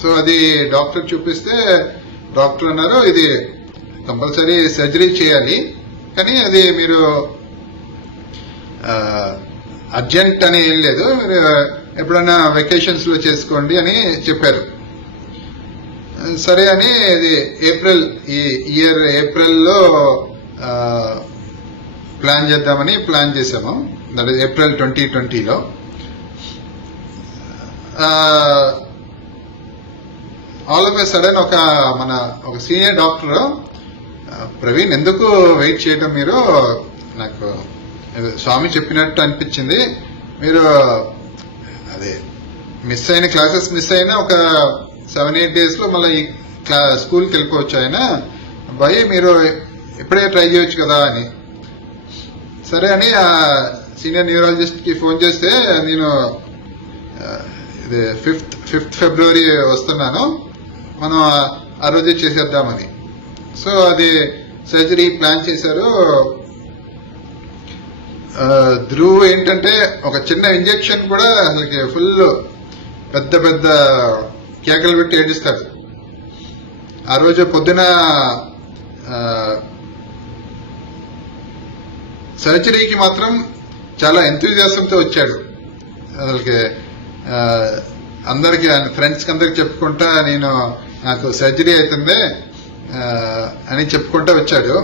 సో అది డాక్టర్ చూపిస్తే డాక్టర్ అన్నారు ఇది కంపల్సరీ సర్జరీ చేయాలి, కానీ అది మీరు అర్జెంట్ అని ఏం లేదు, మీరు ఎప్పుడైనా వెకేషన్స్ లో చేసుకోండి అని చెప్పారు. సరే అని ఇది ఈ ఇయర్ ఏప్రిల్లో ప్లాన్ చేద్దామని ప్లాన్ చేసాము. దట్ ఈస్ April 2020లో. ఆల్ ఆఫ్ ఏ సడన్ ఒక సీనియర్ డాక్టర్, ప్రవీణ్ ఎందుకు వెయిట్ చేయటం, మీరు నాకు స్వామి చెప్పినట్టు అనిపించింది, మీరు అదే క్లాసెస్ మిస్ అయినా ఒక 7-8 days లో మళ్ళీ ఈ స్కూల్కి వెళ్ళిపోవచ్చు ఆయన, అబ్బాయి మీరు ఇప్పుడే ట్రై చేయొచ్చు కదా అని. సరే అని ఆ సీనియర్ న్యూరాలజిస్ట్ కి ఫోన్ చేస్తే నేను ఇది 5th February వస్తున్నాను, మనం ఆ రోజే చేసేద్దామని. సో అది సర్జరీ ప్లాన్ చేశారు. ధ్రువ్ ఏంటంటే ఒక చిన్న ఇంజెక్షన్ కూడా అసలుకి ఫుల్ పెద్ద పెద్ద కేకలు పెట్టి ఏడిస్తాడు. ఆ రోజు పొద్దున సర్జరీకి మాత్రం చాలా ఎంతూజియాసంతో వచ్చాడు. అసలుకి అందరికి ఫ్రెండ్స్ కి అందరికి చెప్పుకుంటా నాకు సర్జరీ అవుతుంది అని చెప్పుకుంటా వచ్చాడు.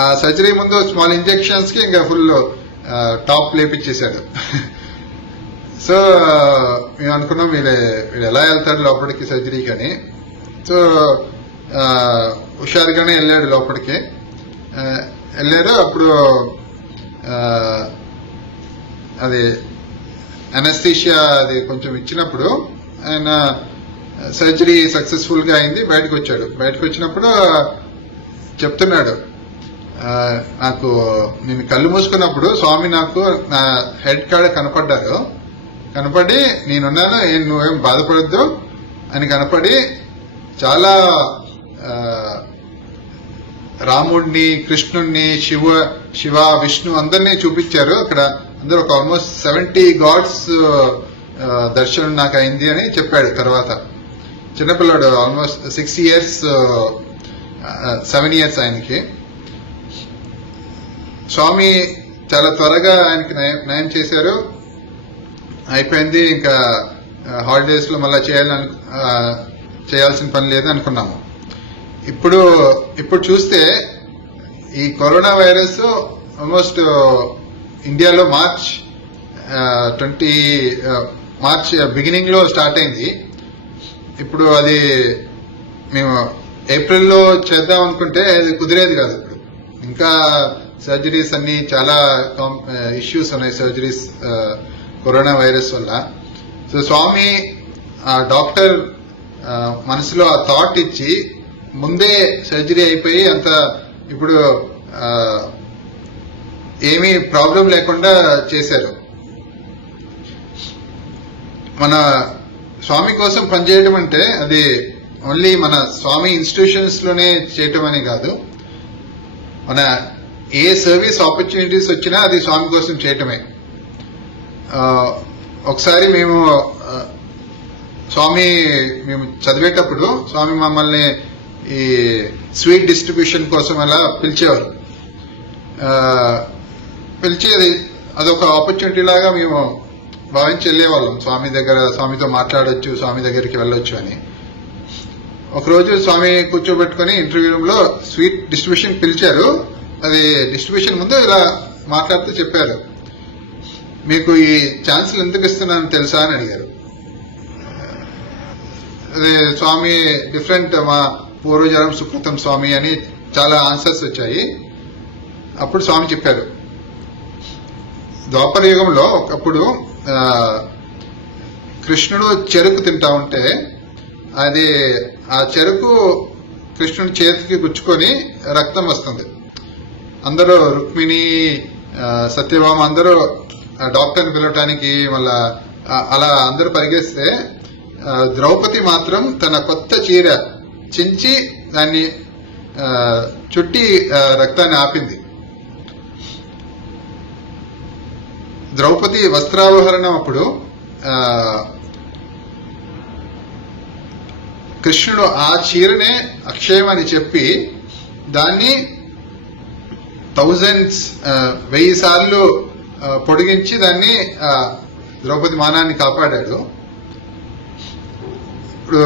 ఆ సర్జరీ ముందు స్మాల్ ఇంజెక్షన్స్ కి ఇంకా ఫుల్ టాప్ లేపిచ్చేశాడు. సో మేము అనుకున్నాం వీళ్ళు ఎలా వెళ్తాడు లోపలికి సర్జరీకి అని. సో హుషారుగానే వెళ్ళాడు లోపలికి. వెళ్ళారు. అప్పుడు అది అనస్థీషియా అది కొంచెం ఇచ్చినప్పుడు ఆయన సర్జరీ సక్సెస్ఫుల్ గా అయింది, బయటకు వచ్చాడు. బయటకు వచ్చినప్పుడు చెప్తున్నాడు, నాకు నేను కళ్ళు మూసుకున్నప్పుడు స్వామి నాకు నా హెడ్ కాడ కనపడ్డారు, కనపడి నేనున్నాను, నువ్వేం బాధపడద్దు అని కనపడి చాలా రాముడిని, కృష్ణుడిని, శివ, విష్ణు అందరినీ చూపించారు. అక్కడ అందరూ ఒక ఆల్మోస్ట్ 70 గాడ్స్ దర్శనం నాకు అయింది అని చెప్పాడు. తర్వాత చిన్నపిల్లాడు, ఆల్మోస్ట్ 6 years 7 years ఆయనకి. స్వామి చాలా త్వరగా ఆయనకి నయం చేశారు. అయిపోయింది, ఇంకా హాలిడేస్ లో మళ్ళా చేయాల్సిన పని లేదు అనుకున్నాము. ఇప్పుడు చూస్తే ఈ కరోనా వైరస్ ఆల్మోస్ట్ ఇండియాలో మార్చ్ బిగినింగ్ లో స్టార్ట్ అయింది. ఇప్పుడు అది మేము ఏప్రిల్లో చేద్దాం అనుకుంటే అది కుదిరేది కాదు. ఇప్పుడు ఇంకా సర్జరీస్ అన్ని చాలా ఇష్యూస్ ఉన్నాయి సర్జరీస్ కరోనా వైరస్ వల్ల. సో స్వామి డాక్టర్ మనసులో ఆ థాట్ ఇచ్చి ముందే సర్జరీ అయిపోయి అంత ఇప్పుడు ఏమీ ప్రాబ్లం లేకుండా చేశారు. మన స్వామి కోసం పనిచేయడం అంటే అది ఓన్లీ మన స్వామి ఇన్స్టిట్యూషన్స్ లోనే చేయటం అని కాదు. మన ఏ సర్వీస్ ఆపర్చునిటీస్ వచ్చినా అది స్వామి కోసం చేయటమే. ఒకసారి మేము చదివేటప్పుడు స్వామి మమ్మల్ని ఈ స్వీట్ డిస్ట్రిబ్యూషన్ కోసం అలా పిలిచేవారు. పిలిచి అదొక ఆపర్చునిటీ లాగా మేము భావించి వెళ్ళేవాళ్ళం. స్వామితో మాట్లాడొచ్చు, స్వామి దగ్గరికి వెళ్ళొచ్చు అని. ఒకరోజు స్వామి కూర్చోబెట్టుకుని ఇంటర్వ్యూ రూమ్ లో స్వీట్ డిస్ట్రిబ్యూషన్ పిలిచారు. అది డిస్ట్రిబ్యూషన్ ముందు ఇలా మాట్లాడుతూ చెప్పారు, మీకు ఈ ఛాన్సులు ఎందుకు ఇస్తున్నాను తెలుసా అని అడిగారు. అదే స్వామి డిఫరెంట్, మా పూర్వజనం సుకృతం స్వామి అని చాలా ఆన్సర్స్ వచ్చాయి. అప్పుడు స్వామి చెప్పారు, ద్వాపర యుగంలో ఒకప్పుడు కృష్ణుడు చెరుకు తింటా ఉంటే అది ఆ చెరుకు కృష్ణుడి చేతికి గుచ్చుకొని రక్తం వస్తుంది. అందరూ రుక్మిణి, సత్యభామ అందరూ డాక్టర్ని పిలవటానికి మళ్ళా అలా అందరూ పరిగెస్తే ద్రౌపది మాత్రం తన కొత్త చీర చించి దాన్ని చుట్టి రక్తాన్ని ఆపింది. ద్రౌపది వస్త్రావహరణం అప్పుడు కృష్ణుడు ఆ చీరనే అక్షయం అని చెప్పి దాన్ని 1000 సార్లు పొడిగించి దాన్ని ద్రౌపది మానాన్ని కాపాడాడు. ఇప్పుడు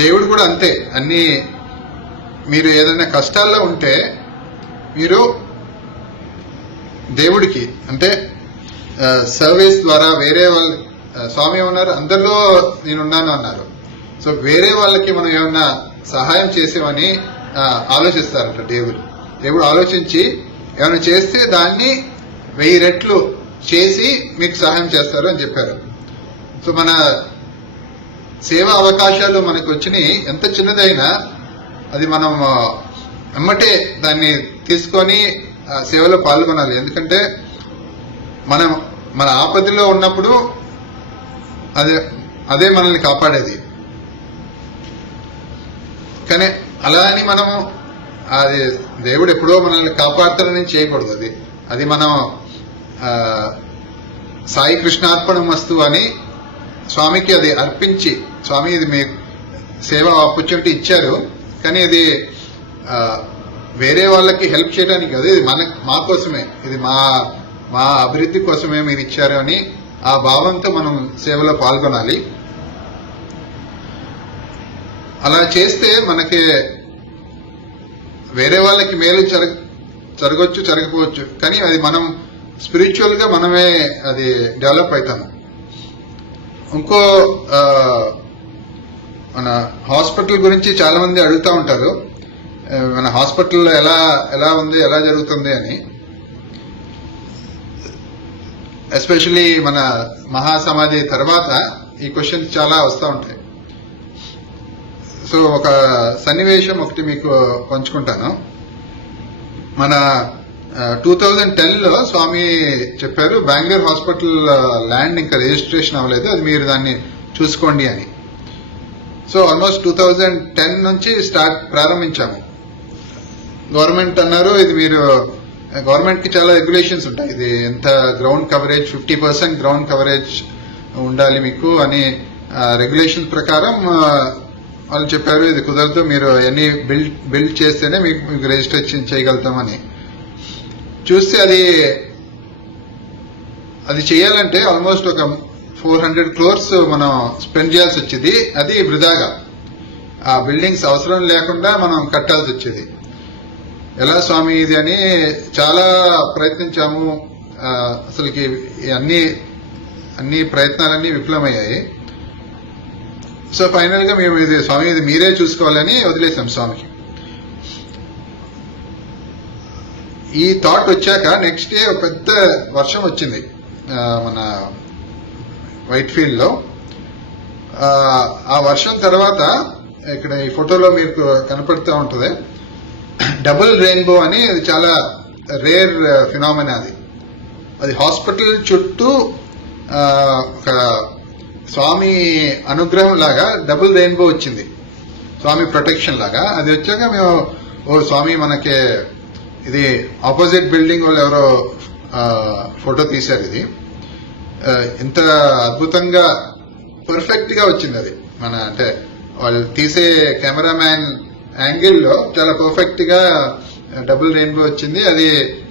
దేవుడు కూడా అంతే. మీరు ఏదైనా కష్టాల్లో ఉంటే మీరు దేవుడికి అంటే సర్వీస్ ద్వారా వేరే వాళ్ళు, స్వామి ఉన్నారు అందరిలో నేనున్నాను అన్నారు. సో వేరే వాళ్ళకి మనం ఏమన్నా సహాయం చేసేవని ఆలోచిస్తారట దేవుడు ఆలోచించి ఏమైనా చేస్తే దాన్ని 1000 రెట్లు చేసి మీకు సహాయం చేస్తారు అని చెప్పారు. సో మన సేవా అవకాశాలు మనకు వచ్చినాయి, ఎంత చిన్నదైనా అది మనం ఎమ్మటే దాన్ని తీసుకొని సేవలో పాల్గొనాలి. ఎందుకంటే మన ఆపదలో ఉన్నప్పుడు అదే మనల్ని కాపాడేది. కానీ అలా అని మనము అది దేవుడు ఎప్పుడో మనల్ని కాపాడతారని చేయకూడదు. అది మనం సాయి కృష్ణార్పణం వస్తు అని స్వామికి అది అర్పించి, స్వామి ఇది మీ సేవా ఆపర్చునిటీ ఇచ్చారు కానీ ఇది వేరే వాళ్ళకి హెల్ప్ చేయడానికి కాదు, ఇది మా కోసమే, ఇది మా అభివృద్ధి కోసమే మీరు ఇచ్చారు అని ఆ భావంతో మనం సేవలో పాల్గొనాలి. అలా చేస్తే మనకి వేరే వాళ్ళకి మేలు జరగవచ్చు, జరగకపోవచ్చు, కానీ అది మనం స్పిరిచువల్ గా మనమే అది డెవలప్ అవుతాము. ఇంకో మన హాస్పిటల్ గురించి చాలా మంది అడుగుతూ ఉంటారు, మన హాస్పిటల్ ఎలా ఉంది, ఎలా జరుగుతుంది అని. ఎస్పెషలీ మన మహాసమాధి తర్వాత ఈ క్వశ్చన్స్ చాలా వస్తూ ఉంటాయి. సో ఒక సన్నివేశం ఒకటి మీకు పంచుకుంటాను. మన 2010లో స్వామి చెప్పారు, బెంగళూరు హాస్పిటల్ ల్యాండ్ ఇంకా రిజిస్ట్రేషన్ అవ్వలేదు, అది మీరు దాన్ని చూసుకోండి అని. సో ఆల్మోస్ట్ 2010 నుంచి ప్రారంభించాము. గవర్నమెంట్ అన్నారు, ఇది మీరు గవర్నమెంట్ కి చాలా రెగ్యులేషన్స్ ఉంటాయి, ఇది ఎంత గ్రౌండ్ కవరేజ్ 50% గ్రౌండ్ కవరేజ్ ఉండాలి మీకు అని రెగ్యులేషన్ ప్రకారం వాళ్ళు చెప్పారు. ఇది కుదరదు, మీరు ఎన్ని బిల్డ్ చేస్తేనే మీకు రిజిస్ట్రేషన్ చేయగలుగుతామని. చూస్తే అది చేయాలంటే ఆల్మోస్ట్ ఒక 400 crores మనం స్పెండ్ చేయాల్సి వచ్చేది. అది వృధాగా ఆ బిల్డింగ్స్ అవసరం లేకుండా మనం కట్టాల్సి వచ్చేది. ఎలా స్వామి ఇది అని చాలా ప్రయత్నించాము. అసలుకి అన్ని ప్రయత్నాలన్నీ విఫలమయ్యాయి. సో ఫైనల్ గా మేము స్వామి ఇది మీరే చూసుకోవాలని వదిలేసాం స్వామికి. ఈ థాట్ వచ్చాక నెక్స్ట్ డే ఒక పెద్ద వర్షం వచ్చింది మన వైట్ ఫీల్డ్ లో. ఆ వర్షం తర్వాత ఇక్కడ ఈ ఫోటోలో మీకు కనపడుతూ ఉంటుంది, డబుల్ రెయిన్బో అని, అది చాలా రేర్ ఫినామినా అది హాస్పిటల్ చుట్టూ ఒక స్వామి అనుగ్రహం లాగా డబుల్ రెయిన్బో వచ్చింది, స్వామి ప్రొటెక్షన్ లాగా. అది వచ్చాక మేము ఓ స్వామి మనకి ఇది ఆపోజిట్ బిల్డింగ్ వాళ్ళు ఎవరో ఫోటో తీశారు. ఇది ఇంత అద్భుతంగా పర్ఫెక్ట్ గా వచ్చింది. అది మన అంటే వాళ్ళు తీసే కెమెరామ్యాన్ యాంగిల్లో చాలా పర్ఫెక్ట్ గా డబుల్ రెయిన్బో వచ్చింది. అది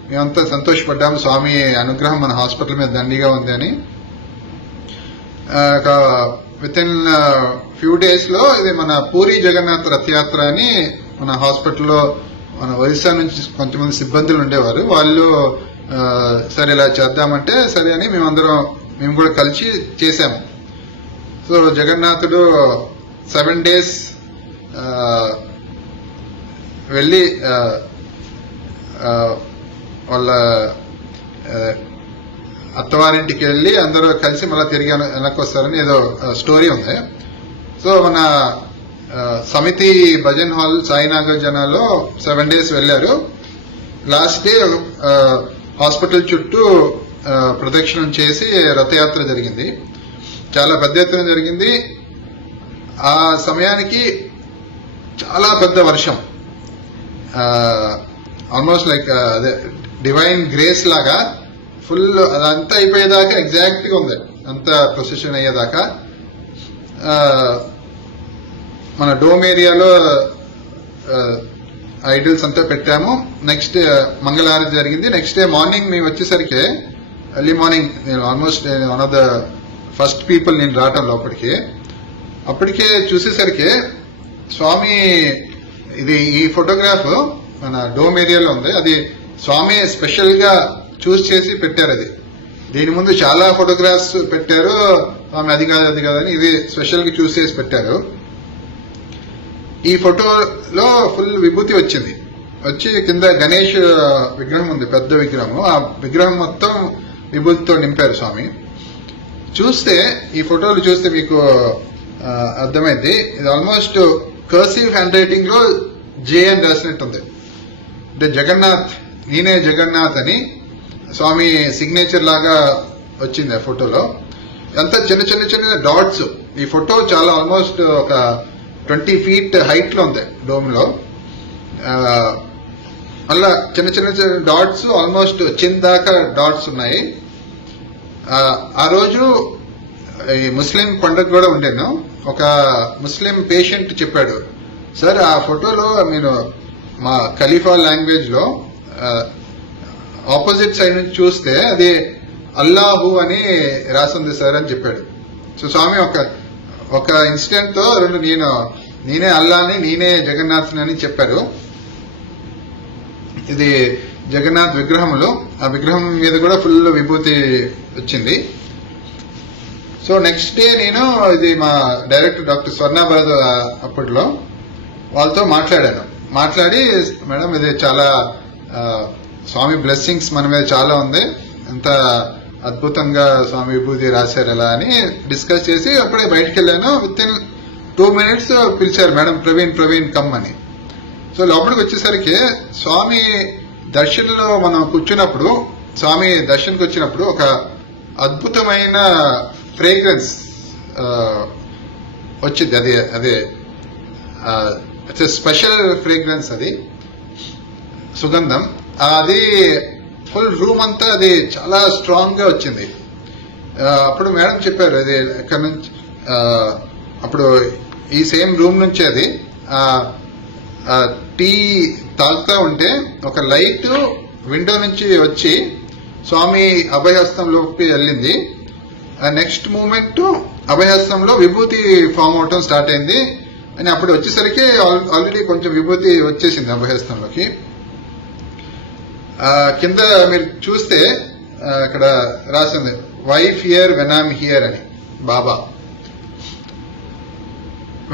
మేమంతా సంతోషపడ్డాము, స్వామి అనుగ్రహం మన హాస్పిటల్ మీద దండిగా ఉంది అని. విత్ ఇన్ ఫ్యూ డేస్ లో ఇది మన పూరి జగన్నాథ్ రథయాత్ర అని మన హాస్పిటల్లో మన ఒరిస్సా నుంచి కొంతమంది సిబ్బందులు ఉండేవారు. వాళ్ళు సరే ఇలా చేద్దామంటే సరే అని మేము కూడా కలిసి చేశాము. సో జగన్నాథుడు 7 days వెళ్ళి వాళ్ళ అత్తవారింటికి వెళ్ళి అందరూ కలిసి మళ్ళీ తిరిగి వెనక్కి వస్తారని ఏదో స్టోరీ ఉంది. సో మన సమితి భజన్ హాల్ సాయినాగార్జునలో 7 days వెళ్ళారు. లాస్ట్ డే హాస్పిటల్ చుట్టూ ప్రదక్షిణం చేసి రథయాత్ర జరిగింది. చాలా పెద్ద ఎత్తున జరిగింది. ఆ సమయానికి చాలా పెద్ద వర్షం, ఆల్మోస్ట్ లైక్ అదే డివైన్ గ్రేస్ లాగా ఫుల్ అదంతా అయిపోయేదాకా ఎగ్జాక్ట్ గా ఉంది, అంతా ప్రొసెషన్ అయ్యేదాకా. మన డోమ్ ఏరియాలో ఐడల్స్ అంతా పెట్టాము. నెక్స్ట్ మంగళహారతి జరిగింది. నెక్స్ట్ డే మార్నింగ్ మేము వచ్చేసరికి ఎర్లీ మార్నింగ్, నేను almost one of the first people నేను రావటం లోపలికి. అప్పటికే చూసేసరికి స్వామి ఈ ఫోటోగ్రాఫ్ మన డోమ్ ఏరియాలో ఉంది. అది స్వామి స్పెషల్ గా చూస్ చేసి పెట్టారు. దీని ముందు చాలా ఫోటోగ్రాఫ్స్ పెట్టారు, స్వామి అది కాదని ఇది స్పెషల్ గా చూస్ చేసి పెట్టారు. ఈ ఫోటోలో ఫుల్ విభూతి వచ్చి కింద గణేష్ విగ్రహం ఉంది, పెద్ద విగ్రహం. ఆ విగ్రహం మొత్తం విభూతితో నింపారు స్వామి. చూస్తే ఈ ఫోటోలు చూస్తే మీకు అర్థమైంది, ఇది ఆల్మోస్ట్ కర్సివ్ హ్యాండ్ రైటింగ్ లో జే అని రాసినట్టుంది. అంటే జగన్నాథ్, నేనే జగన్నాథ్ అని స్వామి సిగ్నేచర్ లాగా వచ్చింది ఆ ఫోటోలో. అంతా చిన్న చిన్న చిన్న డాట్స్. ఈ ఫోటో చాలా ఆల్మోస్ట్ ఒక 20 feet హైట్ లో ఉంది డోమ్ లో. మళ్ళా చిన్న చిన్న చిన్న డాట్స్, ఆల్మోస్ట్ చిన్న దాకా డాట్స్ ఉన్నాయి. ఆ రోజు ఈ ముస్లిం పండుగ కూడా ఉండేను. ఒక ముస్లిం పేషెంట్ చెప్పాడు, సార్ ఆ ఫోటోలో మీరు మా ఖలీఫా లాంగ్వేజ్ లో ఆపోజిట్ సైడ్ నుంచి చూస్తే అది అల్లాహు అని రాసింది సార్ అని చెప్పాడు. సో స్వామి ఒక ఇన్సిడెంట్ తో నేనే అల్లాని, నేనే జగన్నాథ్ని అని చెప్పారు. ఇది జగన్నాథ్ విగ్రహంలో, ఆ విగ్రహం మీద కూడా ఫుల్ విభూతి వచ్చింది. సో నెక్స్ట్ డే నేను ఇది మా డైరెక్టర్ డాక్టర్ స్వర్ణ భరత్ అప్పట్లో వాళ్ళతో మాట్లాడి మేడం ఇది చాలా స్వామి బ్లెస్సింగ్స్ మన మీద చాలా ఉంది, ఎంత అద్భుతంగా స్వామి విభూతి రాశారు ఎలా అని డిస్కస్ చేసి అప్పుడే బయటకు వెళ్ళాను. విత్ ఇన్ 2 minutes పిలిచారు, మేడం ప్రవీణ్ కమ్ అని. సో లోపలికి వచ్చేసరికి స్వామి దర్శనంలో మనం కూర్చున్నప్పుడు, స్వామి దర్శనకు వచ్చినప్పుడు ఒక అద్భుతమైన ఫ్రేగ్రెన్స్ వచ్చింది. అదే స్పెషల్ ఫ్రేగ్రెన్స్, అది సుగంధం. అది ఫుల్ రూమ్ అంతా అది చాలా స్ట్రాంగ్ గా వచ్చింది. అప్పుడు మేడం చెప్పారు, అది ఎక్కడి నుంచి, అప్పుడు ఈ సేమ్ రూమ్ నుంచి అది టీ తాగుతా ఉంటే ఒక లైట్ విండో నుంచి వచ్చి స్వామి అభయహస్తంలోకి వెళ్ళింది. నెక్స్ట్ మూమెంట్ అభయహస్తంలో విభూతి ఫామ్ అవటం స్టార్ట్ అయింది అని. అప్పుడు వచ్చేసరికి ఆల్రెడీ కొంచెం విభూతి వచ్చేసింది అభయహస్తంలోకి. కింద మీరు చూస్తే అక్కడ రాసింది wife here when I'm here అని బాబా.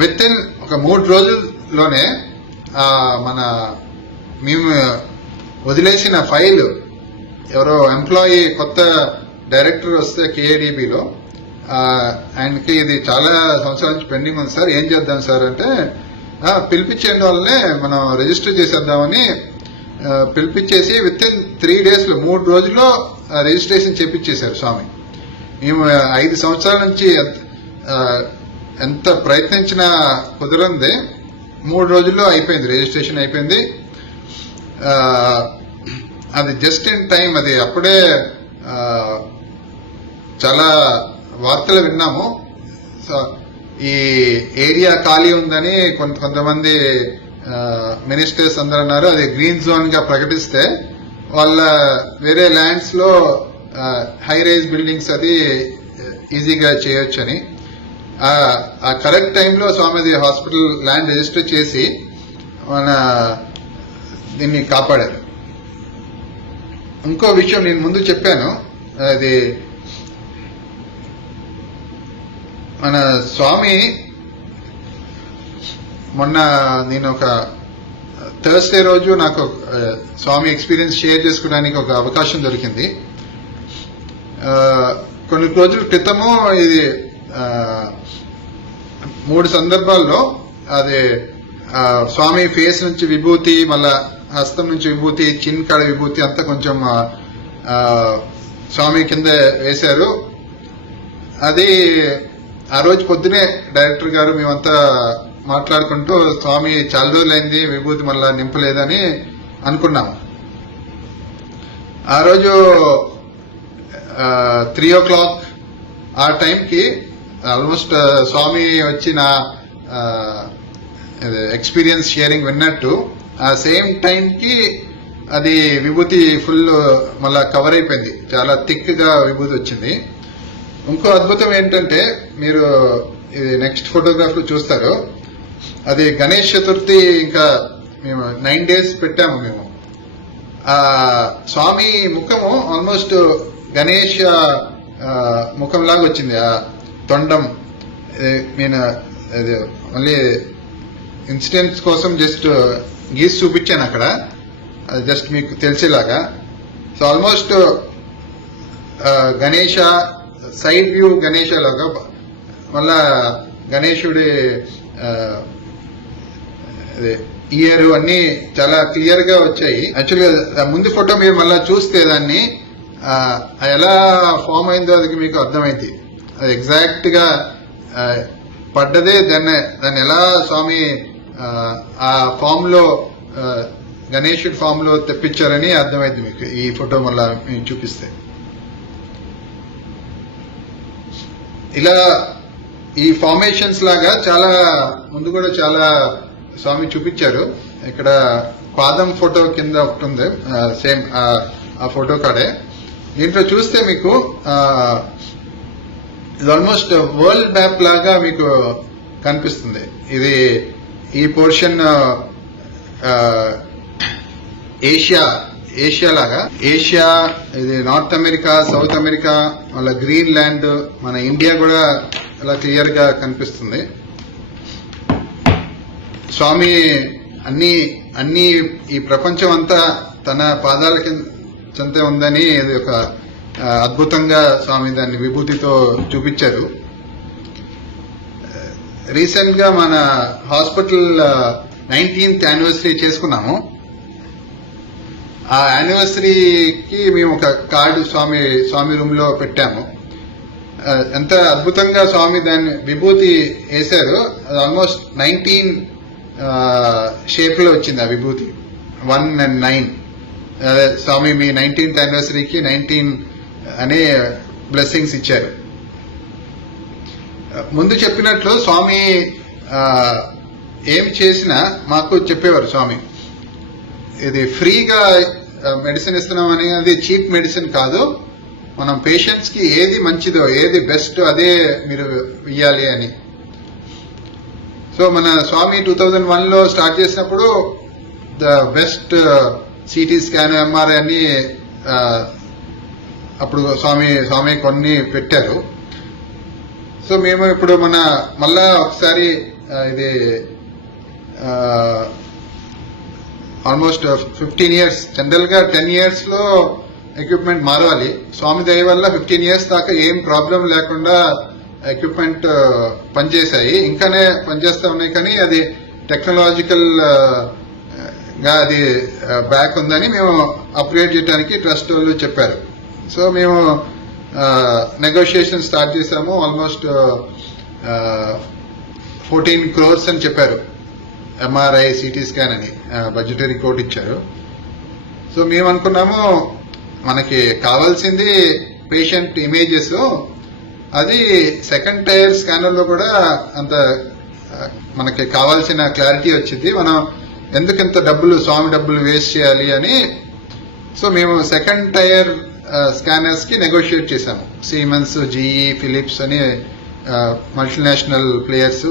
విత్ ఇన్ ఒక 3 రోజుల్లోనే మేము వదిలేసిన ఫైల్, ఎవరో ఎంప్లాయీ కొత్త డైరెక్టర్ వస్తే కేఏడిబిలో, ఆయనకి ఇది చాలా సంవత్సరాల నుంచి పెండింగ్ ఉంది సార్, ఏం చేద్దాం సార్ అంటే పిలిపించే వాళ్ళనే మనం రిజిస్టర్ చేసేద్దామని పిలిపించేసి విత్ ఇన్ 3 days 3 రోజుల్లో రిజిస్ట్రేషన్ చేపించేశారు స్వామి. మేము 5 సంవత్సరాల నుంచి ఎంత ప్రయత్నించినా కుదరంది 3 రోజుల్లో అయిపోయింది, రిజిస్ట్రేషన్ అయిపోయింది. అది జస్ట్ ఇన్ టైం. అది అప్పుడే చాలా వార్తలు విన్నాము. ఈ ఏరియా ఖాళీ ఉందని కొంతమంది మినిస్టర్స్ అందరూ అన్నారు. అది గ్రీన్ జోన్ గా ప్రకటిస్తే వాళ్ళ వేరే ల్యాండ్స్ లో హై రైజ్ బిల్డింగ్స్ అది ఈజీగా చేయొచ్చని ఆ కరెక్ట్ టైంలో స్వామిది హాస్పిటల్ ల్యాండ్ రిజిస్టర్ చేసి మన దీన్ని కాపాడారు. ఇంకో విషయం నేను ముందు చెప్పాను, అది మన స్వామి మొన్న నేను ఒక థర్స్డే రోజు నాకు స్వామి ఎక్స్పీరియన్స్ షేర్ చేసుకోవడానికి ఒక అవకాశం దొరికింది. కొన్ని రోజుల క్రితము ఇది 3 సందర్భాల్లో అది స్వామి ఫేస్ నుంచి విభూతి, మళ్ళా హస్తం నుంచి విభూతి, చిన్ కాడ విభూతి అంతా కొంచెం స్వామి కింద వేశారు. అది ఆ రోజు పొద్దునే డైరెక్టర్ గారు మేమంతా మాట్లాడుకుంటూ స్వామి చాలా రోజులైంది విభూతి మళ్ళా నింపలేదని అనుకున్నాము. ఆ రోజు 3 o'clock ఆ టైంకి ఆల్మోస్ట్ స్వామి వచ్చిన ఎక్స్పీరియన్స్ షేరింగ్ విన్నట్టు ఆ సేమ్ టైంకి అది విభూతి ఫుల్ మళ్ళా కవర్ అయిపోయింది, చాలా థిక్ గా విభూతి వచ్చింది. ఇంకో అద్భుతం ఏంటంటే మీరు ఇది నెక్స్ట్ ఫోటోగ్రాఫ్ లో చూస్తారు. అది గణేష్ చతుర్థి ఇంకా మేము 9 days పెట్టాము మేము. ఆ స్వామి ముఖము ఆల్మోస్ట్ గణేష్ ముఖంలాగా వచ్చింది. ఆ తొండం నేను మళ్ళీ ఇన్సిడెంట్స్ కోసం జస్ట్ గీసి చూపించాను అక్కడ, అది జస్ట్ మీకు తెలిసేలాగా. So almost Ganesha side view Ganesha లాగా, మళ్ళా గణేశుడి ఇయర్ అన్ని చాలా క్లియర్ గా వచ్చాయి. యాక్చువల్గా ముందు ఫోటో మీరు మళ్ళా చూస్తే దాన్ని ఎలా ఫామ్ అయిందో అది మీకు అర్థమైంది. అది ఎగ్జాక్ట్ గా పడ్డదే, దాన్ని ఎలా స్వామి ఆ ఫామ్ లో గణేశుడి ఫామ్ లో తెప్పించారని అర్థమైంది మీకు ఈ ఫోటో మళ్ళా మీకు చూపిస్తే. ఇలా ఈ ఫార్మేషన్స్ లాగా చాలా ముందు కూడా చాలా స్వామి చూపించారు. ఇక్కడ పాదం ఫోటో కింద ఒకటి ఉంది, సేమ్ ఆ ఫోటో కాడే. దీంట్లో చూస్తే మీకు ఇది ఆల్మోస్ట్ వరల్డ్ మ్యాప్ లాగా మీకు కనిపిస్తుంది. ఇది ఈ పోర్షన్ ఏషియా లాగా, ఏషియా, ఇది నార్త్ అమెరికా, సౌత్ అమెరికా, మళ్ళీ గ్రీన్ ల్యాండ్, మన ఇండియా కూడా అలా క్లియర్ గా కనిపిస్తుంది. స్వామి అన్ని ఈ ప్రపంచం అంతా తన పాదాల చెంత ఉందని ఇది ఒక అద్భుతంగా స్వామి దాన్ని విభూతితో చూపించారు. రీసెంట్ గా మన హాస్పిటల్ 19th anniversary చేసుకున్నాము. ఆ యానివర్సరీకి మేము ఒక కార్డు స్వామి రూమ్ లో పెట్టాము. ఎంత అద్భుతంగా స్వామి దాన్ని విభూతి వేశారు. అది ఆల్మోస్ట్ 19 షేప్ లో వచ్చింది ఆ విభూతి, 1 and 9. Swamy me 19th anniversary 19 అనే బ్లెస్సింగ్స్ ఇచ్చారు. ముందు చెప్పినట్లు స్వామి ఏం చేసినా మాకు చెప్పేవారు స్వామి, ఇది ఫ్రీగా మెడిసిన్ ఇస్తున్నాం అనేది చీప్ మెడిసిన్ కాదు, మనం పేషెంట్స్ కి ఏది మంచిదో ఏది బెస్ట్ అదే మీరు ఇయ్యాలి అని. సో మన స్వామి 2001 లో స్టార్ట్ చేసినప్పుడు the best CT scan, MRI అన్ని అప్పుడు స్వామి కొన్ని పెట్టారు. సో మేము ఇప్పుడు మళ్ళా ఒకసారి ఇది ఆల్మోస్ట్ 15 years, జనరల్ గా 10 years లో ఎక్విప్మెంట్ మారాలి. స్వామి దయ వల్ల 15 years దాకా ఏం ప్రాబ్లం లేకుండా ఎక్విప్మెంట్ పనిచేశాయి, ఇంకానే పనిచేస్తా ఉన్నాయి. కానీ అది టెక్నాలజికల్ గా అది బ్యాక్ ఉందని మేము అప్గ్రేడ్ చేయడానికి ట్రస్ట్ వాళ్ళు చెప్పారు. సో మేము నెగోషియేషన్ స్టార్ట్ చేశాము. ఆల్మోస్ట్ 14 crores అని చెప్పారు. MRI, CT స్కాన్ అని బడ్జెటరీ కోట్ ఇచ్చారు. సో మేము అనుకున్నాము మనకి కావాల్సింది పేషెంట్ ఇమేజెస్, అది సెకండ్ టైర్ స్కానర్ లో కూడా అంత మనకి కావాల్సిన క్లారిటీ వచ్చింది. మనం ఎందుకంత స్వామి డబ్బులు వేస్ట్ చేయాలి అని. సో మేము సెకండ్ టైర్ స్కానర్స్ కి నెగోషియేట్ చేశాము. సీమెన్స్, GE, ఫిలిప్స్ అని మల్టీనేషనల్ ప్లేయర్స్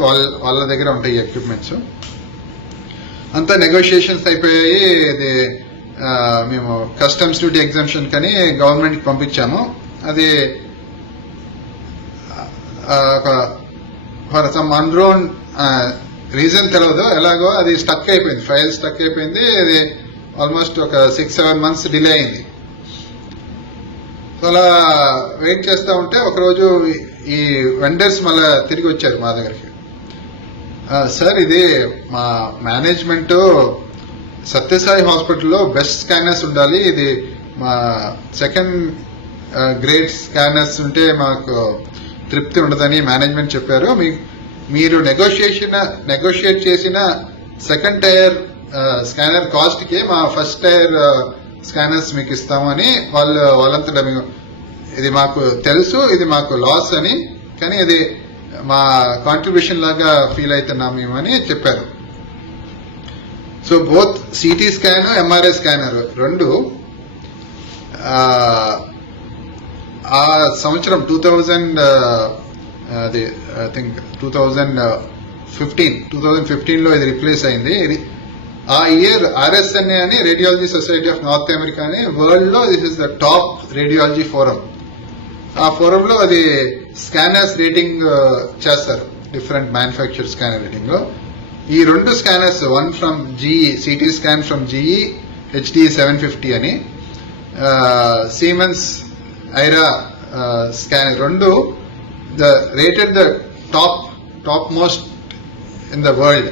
వాళ్ళ దగ్గర ఉంటాయి ఎక్విప్మెంట్స్. అంతా నెగోషియేషన్స్ అయిపోయాయి. ఇది మేము కస్టమ్స్ డ్యూటీ ఎగ్జామ్షన్ కని గవర్నమెంట్ కి పంపించాము. అది ఫర్ సమ్ అన్‌నోన్ రీజన్ తెలియదు ఎలాగో అది స్టక్ అయిపోయింది, ఫైల్ స్టక్ అయిపోయింది. అది ఆల్మోస్ట్ ఒక 6-7 months డిలే అయింది. సో అలా వెయిట్ చేస్తూ ఉంటే ఒకరోజు ఈ వెండర్స్ మళ్ళా తిరిగి వచ్చారు మా దగ్గరికి. సార్, ఇది మా మేనేజ్మెంట్ సత్యసాయి హాస్పిటల్లో బెస్ట్ స్కానర్స్ ఉండాలి, ఇది మా సెకండ్ గ్రేడ్ స్కానర్స్ ఉంటే మాకు తృప్తి ఉండదని మేనేజ్మెంట్ చెప్పారు. మీరు నెగోషియేట్ చేసిన సెకండ్ టైర్ స్కానర్ కాస్ట్ కి మా ఫస్ట్ టైర్ స్కానర్స్ మీకు ఇస్తామని వాళ్ళంతటా ఇది మాకు తెలుసు, ఇది మాకు లాస్ అని, కానీ ఇది మా కాంట్రిబ్యూషన్ లాగా ఫీల్ అవుతున్నాం మేము అని చెప్పారు. So both CT scan, MRI scanner రెండు ఆ సంవత్సరం 2015 లో ఇది రిప్లేస్ అయింది. ఇది ఆ ఇయర్ RSNA అని radiology society of north America అని వరల్డ్ లో this is the top radiology forum. ఆ ఫోరం లో అది స్కానర్స్ రేటింగ్ చేస్తారు, డిఫరెంట్ మ్యానుఫ్యాక్చర్ స్కానర్ రేటింగ్ లో. ఈ రెండు scanners, one from GE, CT scan from GE HD 750 అని, సీమెన్స్ ఐరా స్కాన్ రెండు rated the top most in the world.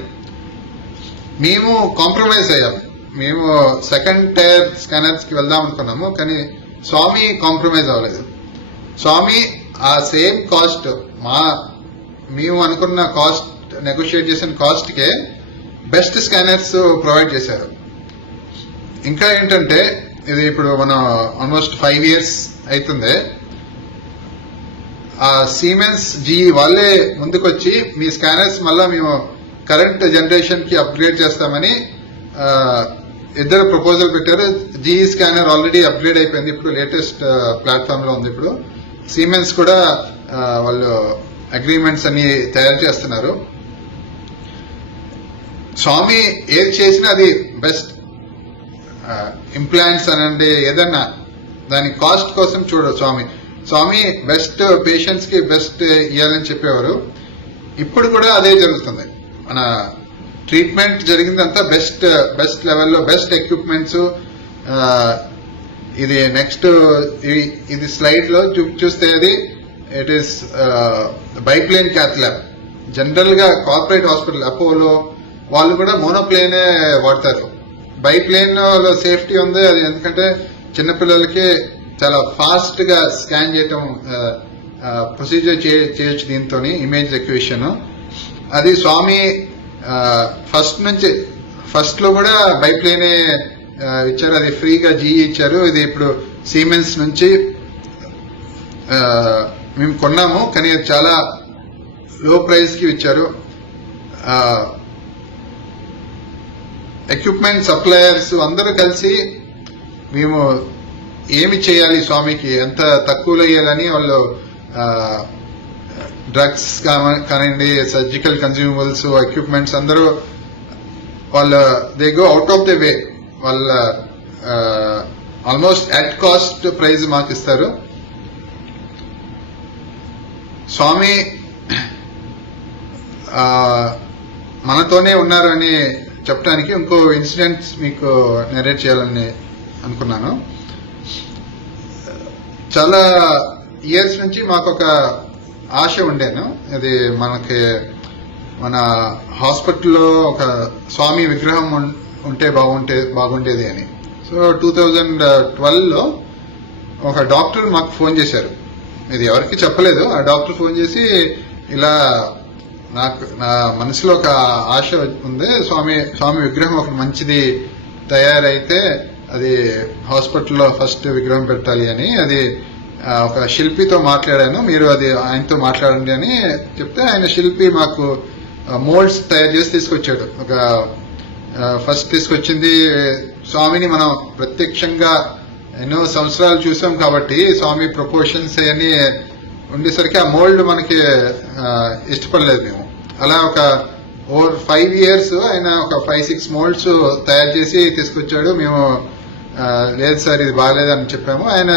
మేము కాంప్రమైజ్ అయ్యాము. మేము సెకండ్ టైర్ స్కానర్స్ కి వెళ్దాం అనుకున్నాము, కానీ స్వామి కాంప్రమైజ్ అవ్వలేదు. స్వామి ఆ సేమ్ కాస్ట్ మేము అనుకున్న కాస్ట్, నెగోషియేట్ చేసిన కాస్ట్ కే బెస్ట్ స్కానర్స్ ప్రొవైడ్ చేశారు. ఇంకా ఏంటంటే ఇది ఇప్పుడు మనం ఆల్మోస్ట్ 5 years అవుతుంది. ఆ సీమెన్స్ GE వాళ్ళే ముందుకొచ్చి మీ స్కానర్స్ మళ్ళా మేము కరెంట్ జనరేషన్ కి అప్గ్రేడ్ చేస్తామని ఇద్దరు ప్రపోజల్ పెట్టారు. GE స్కానర్ ఆల్రెడీ అప్గ్రేడ్ అయిపోయింది, ఇప్పుడు లేటెస్ట్ ప్లాట్ఫామ్ లో ఉంది. ఇప్పుడు సీమెన్స్ కూడా వాళ్ళు అగ్రిమెంట్స్ అన్ని తయారు చేస్తున్నారు. స్వామి ఏది చేసినా అది బెస్ట్. ఇంప్లాంట్స్ అనండి, ఏదన్నా దాని కాస్ట్ కోసం చూడరు స్వామి బెస్ట్ పేషెంట్స్ కి బెస్ట్ ఇవ్వాలని చెప్పేవారు. ఇప్పుడు కూడా అదే జరుగుతుంది. మన ట్రీట్మెంట్ జరిగిందంతా బెస్ట్ లెవెల్లో, బెస్ట్ ఎక్విప్మెంట్స్. ఇది నెక్స్ట్ ఇది స్లైడ్ లో చూస్తే అది it is biplane cath lab. General గా కార్పొరేట్ హాస్పిటల్ అపోలో వాళ్ళు కూడా మోనోప్లేనే వాడతారు. బైప్లేన్ లో సేఫ్టీ ఉంది, అది ఎందుకంటే చిన్నపిల్లలకి చాలా ఫాస్ట్ గా స్కాన్ చేయటం ప్రొసీజర్ చేయొచ్చు దీంతో, ఇమేజ్ ఎక్విషన్. అది స్వామి ఫస్ట్ లో కూడా బైప్లేనే ఇచ్చారు, అది ఫ్రీగా GE ఇచ్చారు. ఇది ఇప్పుడు సీమెన్స్ నుంచి మేము కొన్నాము, కానీ చాలా లో ప్రైస్ కి ఇచ్చారు. ఎక్విప్మెంట్ సప్లయర్స్ అందరూ కలిసి మేము ఏమి చేయాలి స్వామికి, ఎంత తక్కువలో ఇవ్వాలని వాళ్ళు డ్రగ్స్ కానివ్వండి, సర్జికల్ కన్స్యూమబుల్స్, ఎక్విప్మెంట్స్ అందరూ వాళ్ళు they go out of the way. వాళ్ళ ఆల్మోస్ట్ అట్ కాస్ట్ ప్రైజ్ మాకు ఇస్తారు. స్వామి మనతోనే ఉన్నారు అని చెప్పడానికి ఇంకో ఇన్సిడెంట్స్ మీకు నెరేట్ చేయాలని అనుకున్నాను. చాలా ఇయర్స్ నుంచి మాకు ఒక ఆశ ఉండేను. అది మన హాస్పిటల్లో ఒక స్వామి విగ్రహం ఉంటే బాగుండేది అని. సో 2012లో ఒక డాక్టర్ మాకు ఫోన్ చేశారు. ఇది ఎవరికి చెప్పలేదు. ఆ డాక్టర్ ఫోన్ చేసి ఇలా నా మనసులో ఒక ఆశ ఉంది, స్వామి విగ్రహం ఒక మంచిది తయారైతే అది హాస్పిటల్లో ఫస్ట్ విగ్రహం పెట్టాలి అని, అది ఒక శిల్పితో మాట్లాడాను, మీరు అది ఆయనతో మాట్లాడండి అని చెప్తే ఆయన శిల్పి మాకు మోల్డ్స్ తయారు చేసి తీసుకొచ్చాడు. ఒక ఫస్ట్ తీసుకొచ్చింది స్వామిని మనం ప్రత్యక్షంగా ఎన్నో సంవత్సరాలు చూసాం కాబట్టి స్వామి ప్రపోర్షన్స్ అవన్నీ ఉండేసరికి ఆ మోల్డ్ మనకి ఇష్టపడలేదు మేము. అలా ఒక ఓవర్ 5 years ఆయన ఒక 5-6 molds తయారు చేసి తీసుకొచ్చాడు. మేము లేదు సార్ ఇది బాగాలేదని చెప్పాము. ఆయన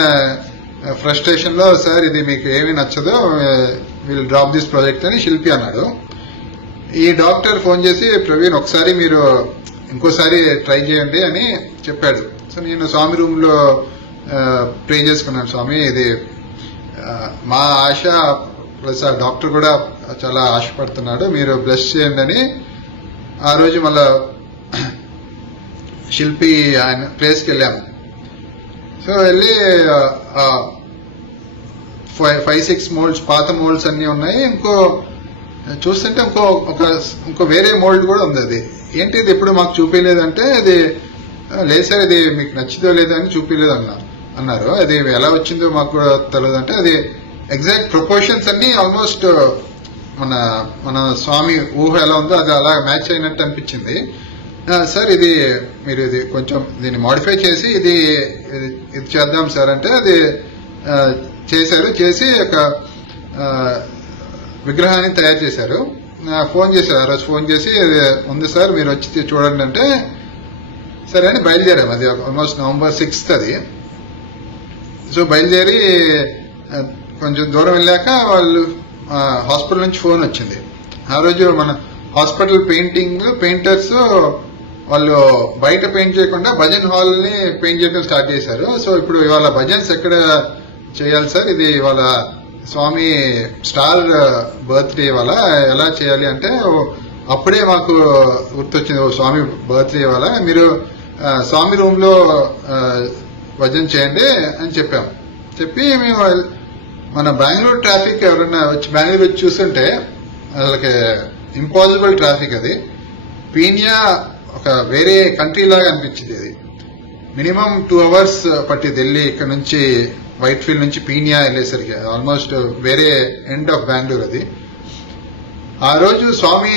ఫ్రస్ట్రేషన్ లో సార్ ఇది మీకు ఏమీ నచ్చదు, విల్ డ్రాప్ దిస్ ప్రాజెక్ట్ అని శిల్పి అన్నాడు. ఈ డాక్టర్ ఫోన్ చేసి ప్రవీణ్ ఒకసారి మీరు ఇంకోసారి ట్రై చేయండి అని చెప్పాడు. సో నేను స్వామి రూమ్ లో ప్రే చేసుకున్నాను, స్వామి ఇది మా ఆశ ప్లస్ ఆ డాక్టర్ కూడా చాలా ఆశపడుతున్నాడు, మీరు బ్లెస్ చేయండి అని. ఆ రోజు మళ్ళా శిల్పి ఆయన ప్లేస్కి వెళ్ళాము. సో వెళ్ళి 5-6 molds పాత మోల్డ్స్ అన్ని ఉన్నాయి. చూస్తుంటే ఇంకో వేరే మోల్డ్ కూడా ఉంది. అది ఏంటి ఎప్పుడు మాకు చూపించలేదంటే, అది లేదు సార్ ఇది మీకు నచ్చిందో లేదో అని చూపించలేదు అన్నారు. అది ఎలా వచ్చిందో మాకు కూడా తెలియదు అంటే, అది ఎగ్జాక్ట్ ప్రపోర్షన్స్ అన్ని ఆల్మోస్ట్ మన స్వామి ఊహ ఎలా ఉందో అది అలా మ్యాచ్ అయినట్టు అనిపించింది. సార్ ఇది మీరు ఇది కొంచెం దీన్ని మోడిఫై చేసి ఇది చేద్దాం సార్ అంటే అది చేశారు. చేసి ఒక విగ్రహాన్ని తయారు చేశారు. ఫోన్ చేశారు, ఆ రోజు ఫోన్ చేసి ఉంది సార్ మీరు వచ్చి చూడండి అంటే సరే అని బయలుదేరాము. అది ఆల్మోస్ట్ November 6th అది. సో బయలుదేరి కొంచెం దూరం వెళ్ళాక వాళ్ళు హాస్పిటల్ నుంచి ఫోన్ వచ్చింది. ఆ రోజు మన హాస్పిటల్ పెయింటర్స్ వాళ్ళు బయట పెయింట్ చేయకుండా భజన్ హాల్ ని పెయింట్ చేయడం స్టార్ట్ చేశారు. సో ఇప్పుడు ఇవాళ భజన్స్ ఎక్కడ చేయాలి సార్, ఇది ఇవాళ స్వామి స్టార్ బర్త్డే వల్ల ఎలా చేయాలి అంటే అప్పుడే మాకు గుర్తొచ్చింది, స్వామి బర్త్డే వల్ల మీరు స్వామి రూమ్ లో భజన చేయండి అని చెప్పాము. చెప్పి మేము మన బెంగళూరు ట్రాఫిక్ ఎవరైనా బెంగళూరు వచ్చి చూస్తుంటే వాళ్ళకి ఇంపాసిబుల్ ట్రాఫిక్. అది పీనియా ఒక వేరే కంట్రీ లాగా అనిపించింది. అది మినిమం 2 hours పట్టింది వెళ్ళి ఇక్కడ నుంచి వైట్ ఫీల్డ్ నుంచి పీనియా వెళ్ళేసరికి, ఆల్మోస్ట్ వేరే ఎండ్ ఆఫ్ బెంగళూరు. అది ఆ రోజు స్వామి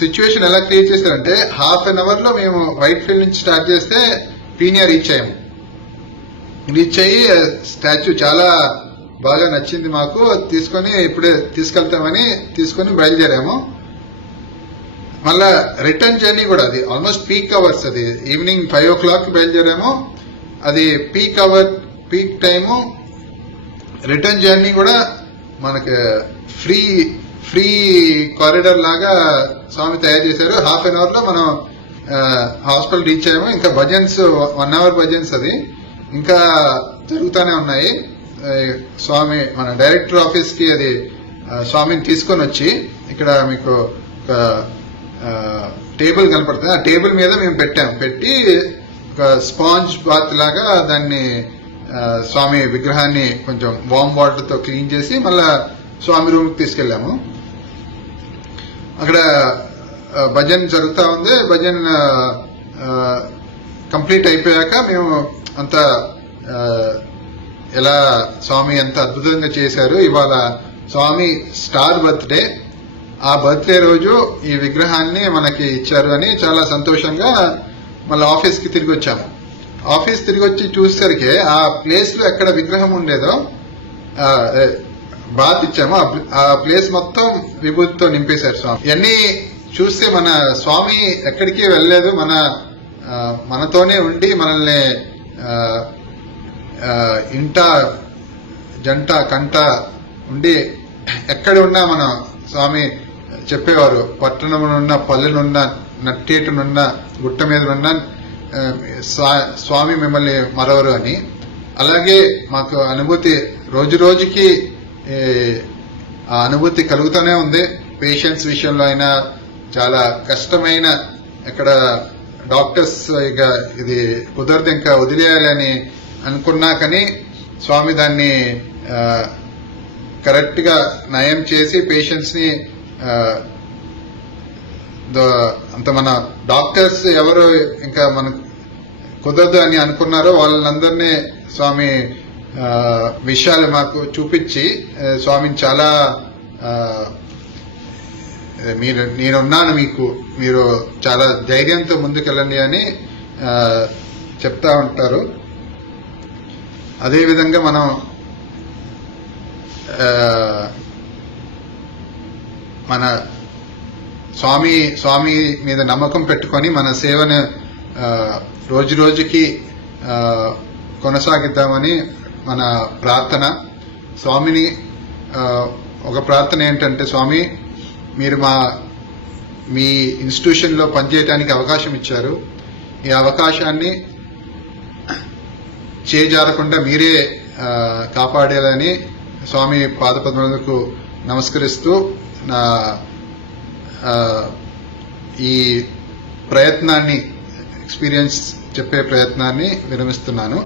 సిచ్యువేషన్ ఎలా క్రియేట్ చేశారంటే, 1/2 hour లో మేము వైట్ ఫీల్డ్ నుంచి స్టార్ట్ చేస్తే పీనియా రీచ్ అయ్యాము. రీచ్ అయ్యి స్టాచ్యూ చాలా బాగా నచ్చింది మాకు, తీసుకొని ఇప్పుడే తీసుకెళ్తామని తీసుకొని బయలుదేరాము. మళ్ళా రిటర్న్ జర్నీ కూడా అది ఆల్మోస్ట్ పీక్ అవర్స్. అది ఈవినింగ్ 5 o'clock బయలుదేరాము. అది పీక్ టైము. రిటర్న్ జర్నీ కూడా మనకి ఫ్రీ కారిడార్ లాగా స్వామి తయారు చేశారు. 1/2 hour లో మనం హాస్పిటల్ రీచ్ అయ్యాము. ఇంకా భజన్స్ 1 hour భజన్స్ అది ఇంకా జరుగుతూనే ఉన్నాయి. స్వామి మన డైరెక్టర్ ఆఫీస్ కి అది స్వామిని తీసుకొని వచ్చి ఇక్కడ మీకు ఒక టేబుల్ కనపడుతుంది, ఆ టేబుల్ మీద మేము పెట్టి ఒక స్పాంజ్ బాత్ లాగా దాన్ని స్వామి విగ్రహాన్ని కొంచెం వామ్ వాటర్ తో క్లీన్ చేసి మళ్ళా స్వామి రూమ్ కి తీసుకెళ్లాము. అక్కడ భజన్ జరుగుతా ఉంది. భజన్ కంప్లీట్ అయిపోయాక మేము అంతా ఎలా స్వామి ఎంత అద్భుతంగా చేశారు, ఇవాళ స్వామి స్టార్ బర్త్డే, ఆ బర్త్డే రోజు ఈ విగ్రహాన్ని మనకి ఇచ్చారు అని చాలా సంతోషంగా మళ్ళీ ఆఫీస్ కి తిరిగి వచ్చాము. ఆఫీస్ తిరిగి వచ్చి చూసేసరికి ఆ ప్లేస్ లో ఎక్కడ విగ్రహం ఉండేదో బాత్ ఇచ్చాము, ఆ ప్లేస్ మొత్తం విభూతితో నింపేశారు స్వామి. ఇవన్నీ చూస్తే మన స్వామి ఎక్కడికి వెళ్ళలేదు, మనతోనే ఉండి మనల్ని ఇంట జంట కంట ఉండి ఎక్కడ ఉన్నా మన స్వామి చెప్పేవారు, పట్టణంలో పల్లెనున్న నట్టేటునున్న గుట్ట మీదనున్న స్వామి మిమ్మల్ని మరవరు అని. అలాగే మాకు అనుభూతి రోజు రోజుకి ఆ అనుభూతి కలుగుతూనే ఉంది. పేషెంట్స్ విషయంలో అయినా చాలా కష్టమైన ఎక్కడ డాక్టర్స్ ఇక ఇది కుదరదు ఇంకా వదిలేయాలని అనుకున్నా కానీ స్వామి దాన్ని కరెక్ట్ గా నయం చేసి పేషెంట్స్ ని అంత మన డాక్టర్స్ ఎవరు ఇంకా మన కుదరదు అని అనుకున్నారో వాళ్ళందరినీ స్వామి విషయాలు మాకు చూపించి స్వామిని చాలా నేనున్నాను మీకు, మీరు చాలా ధైర్యంతో ముందుకెళ్ళండి అని చెప్తా ఉంటారు. అదేవిధంగా మనం మన స్వామి మీద నమ్మకం పెట్టుకొని మన సేవను రోజు రోజుకి కొనసాగిద్దామని మన ప్రార్థన. స్వామిని ఒక ప్రార్థన ఏంటంటే, స్వామి మీరు మీ ఇన్స్టిట్యూషన్లో పనిచేయడానికి అవకాశం ఇచ్చారు. ఈ అవకాశాన్ని చేజారకుండా మీరే కాపాడేయాలని స్వామి పాదపద్మలకు నమస్కరిస్తూ ఈ ప్రయత్నాన్ని చెప్పే ప్రయత్నాన్ని విరమిస్తున్నాను.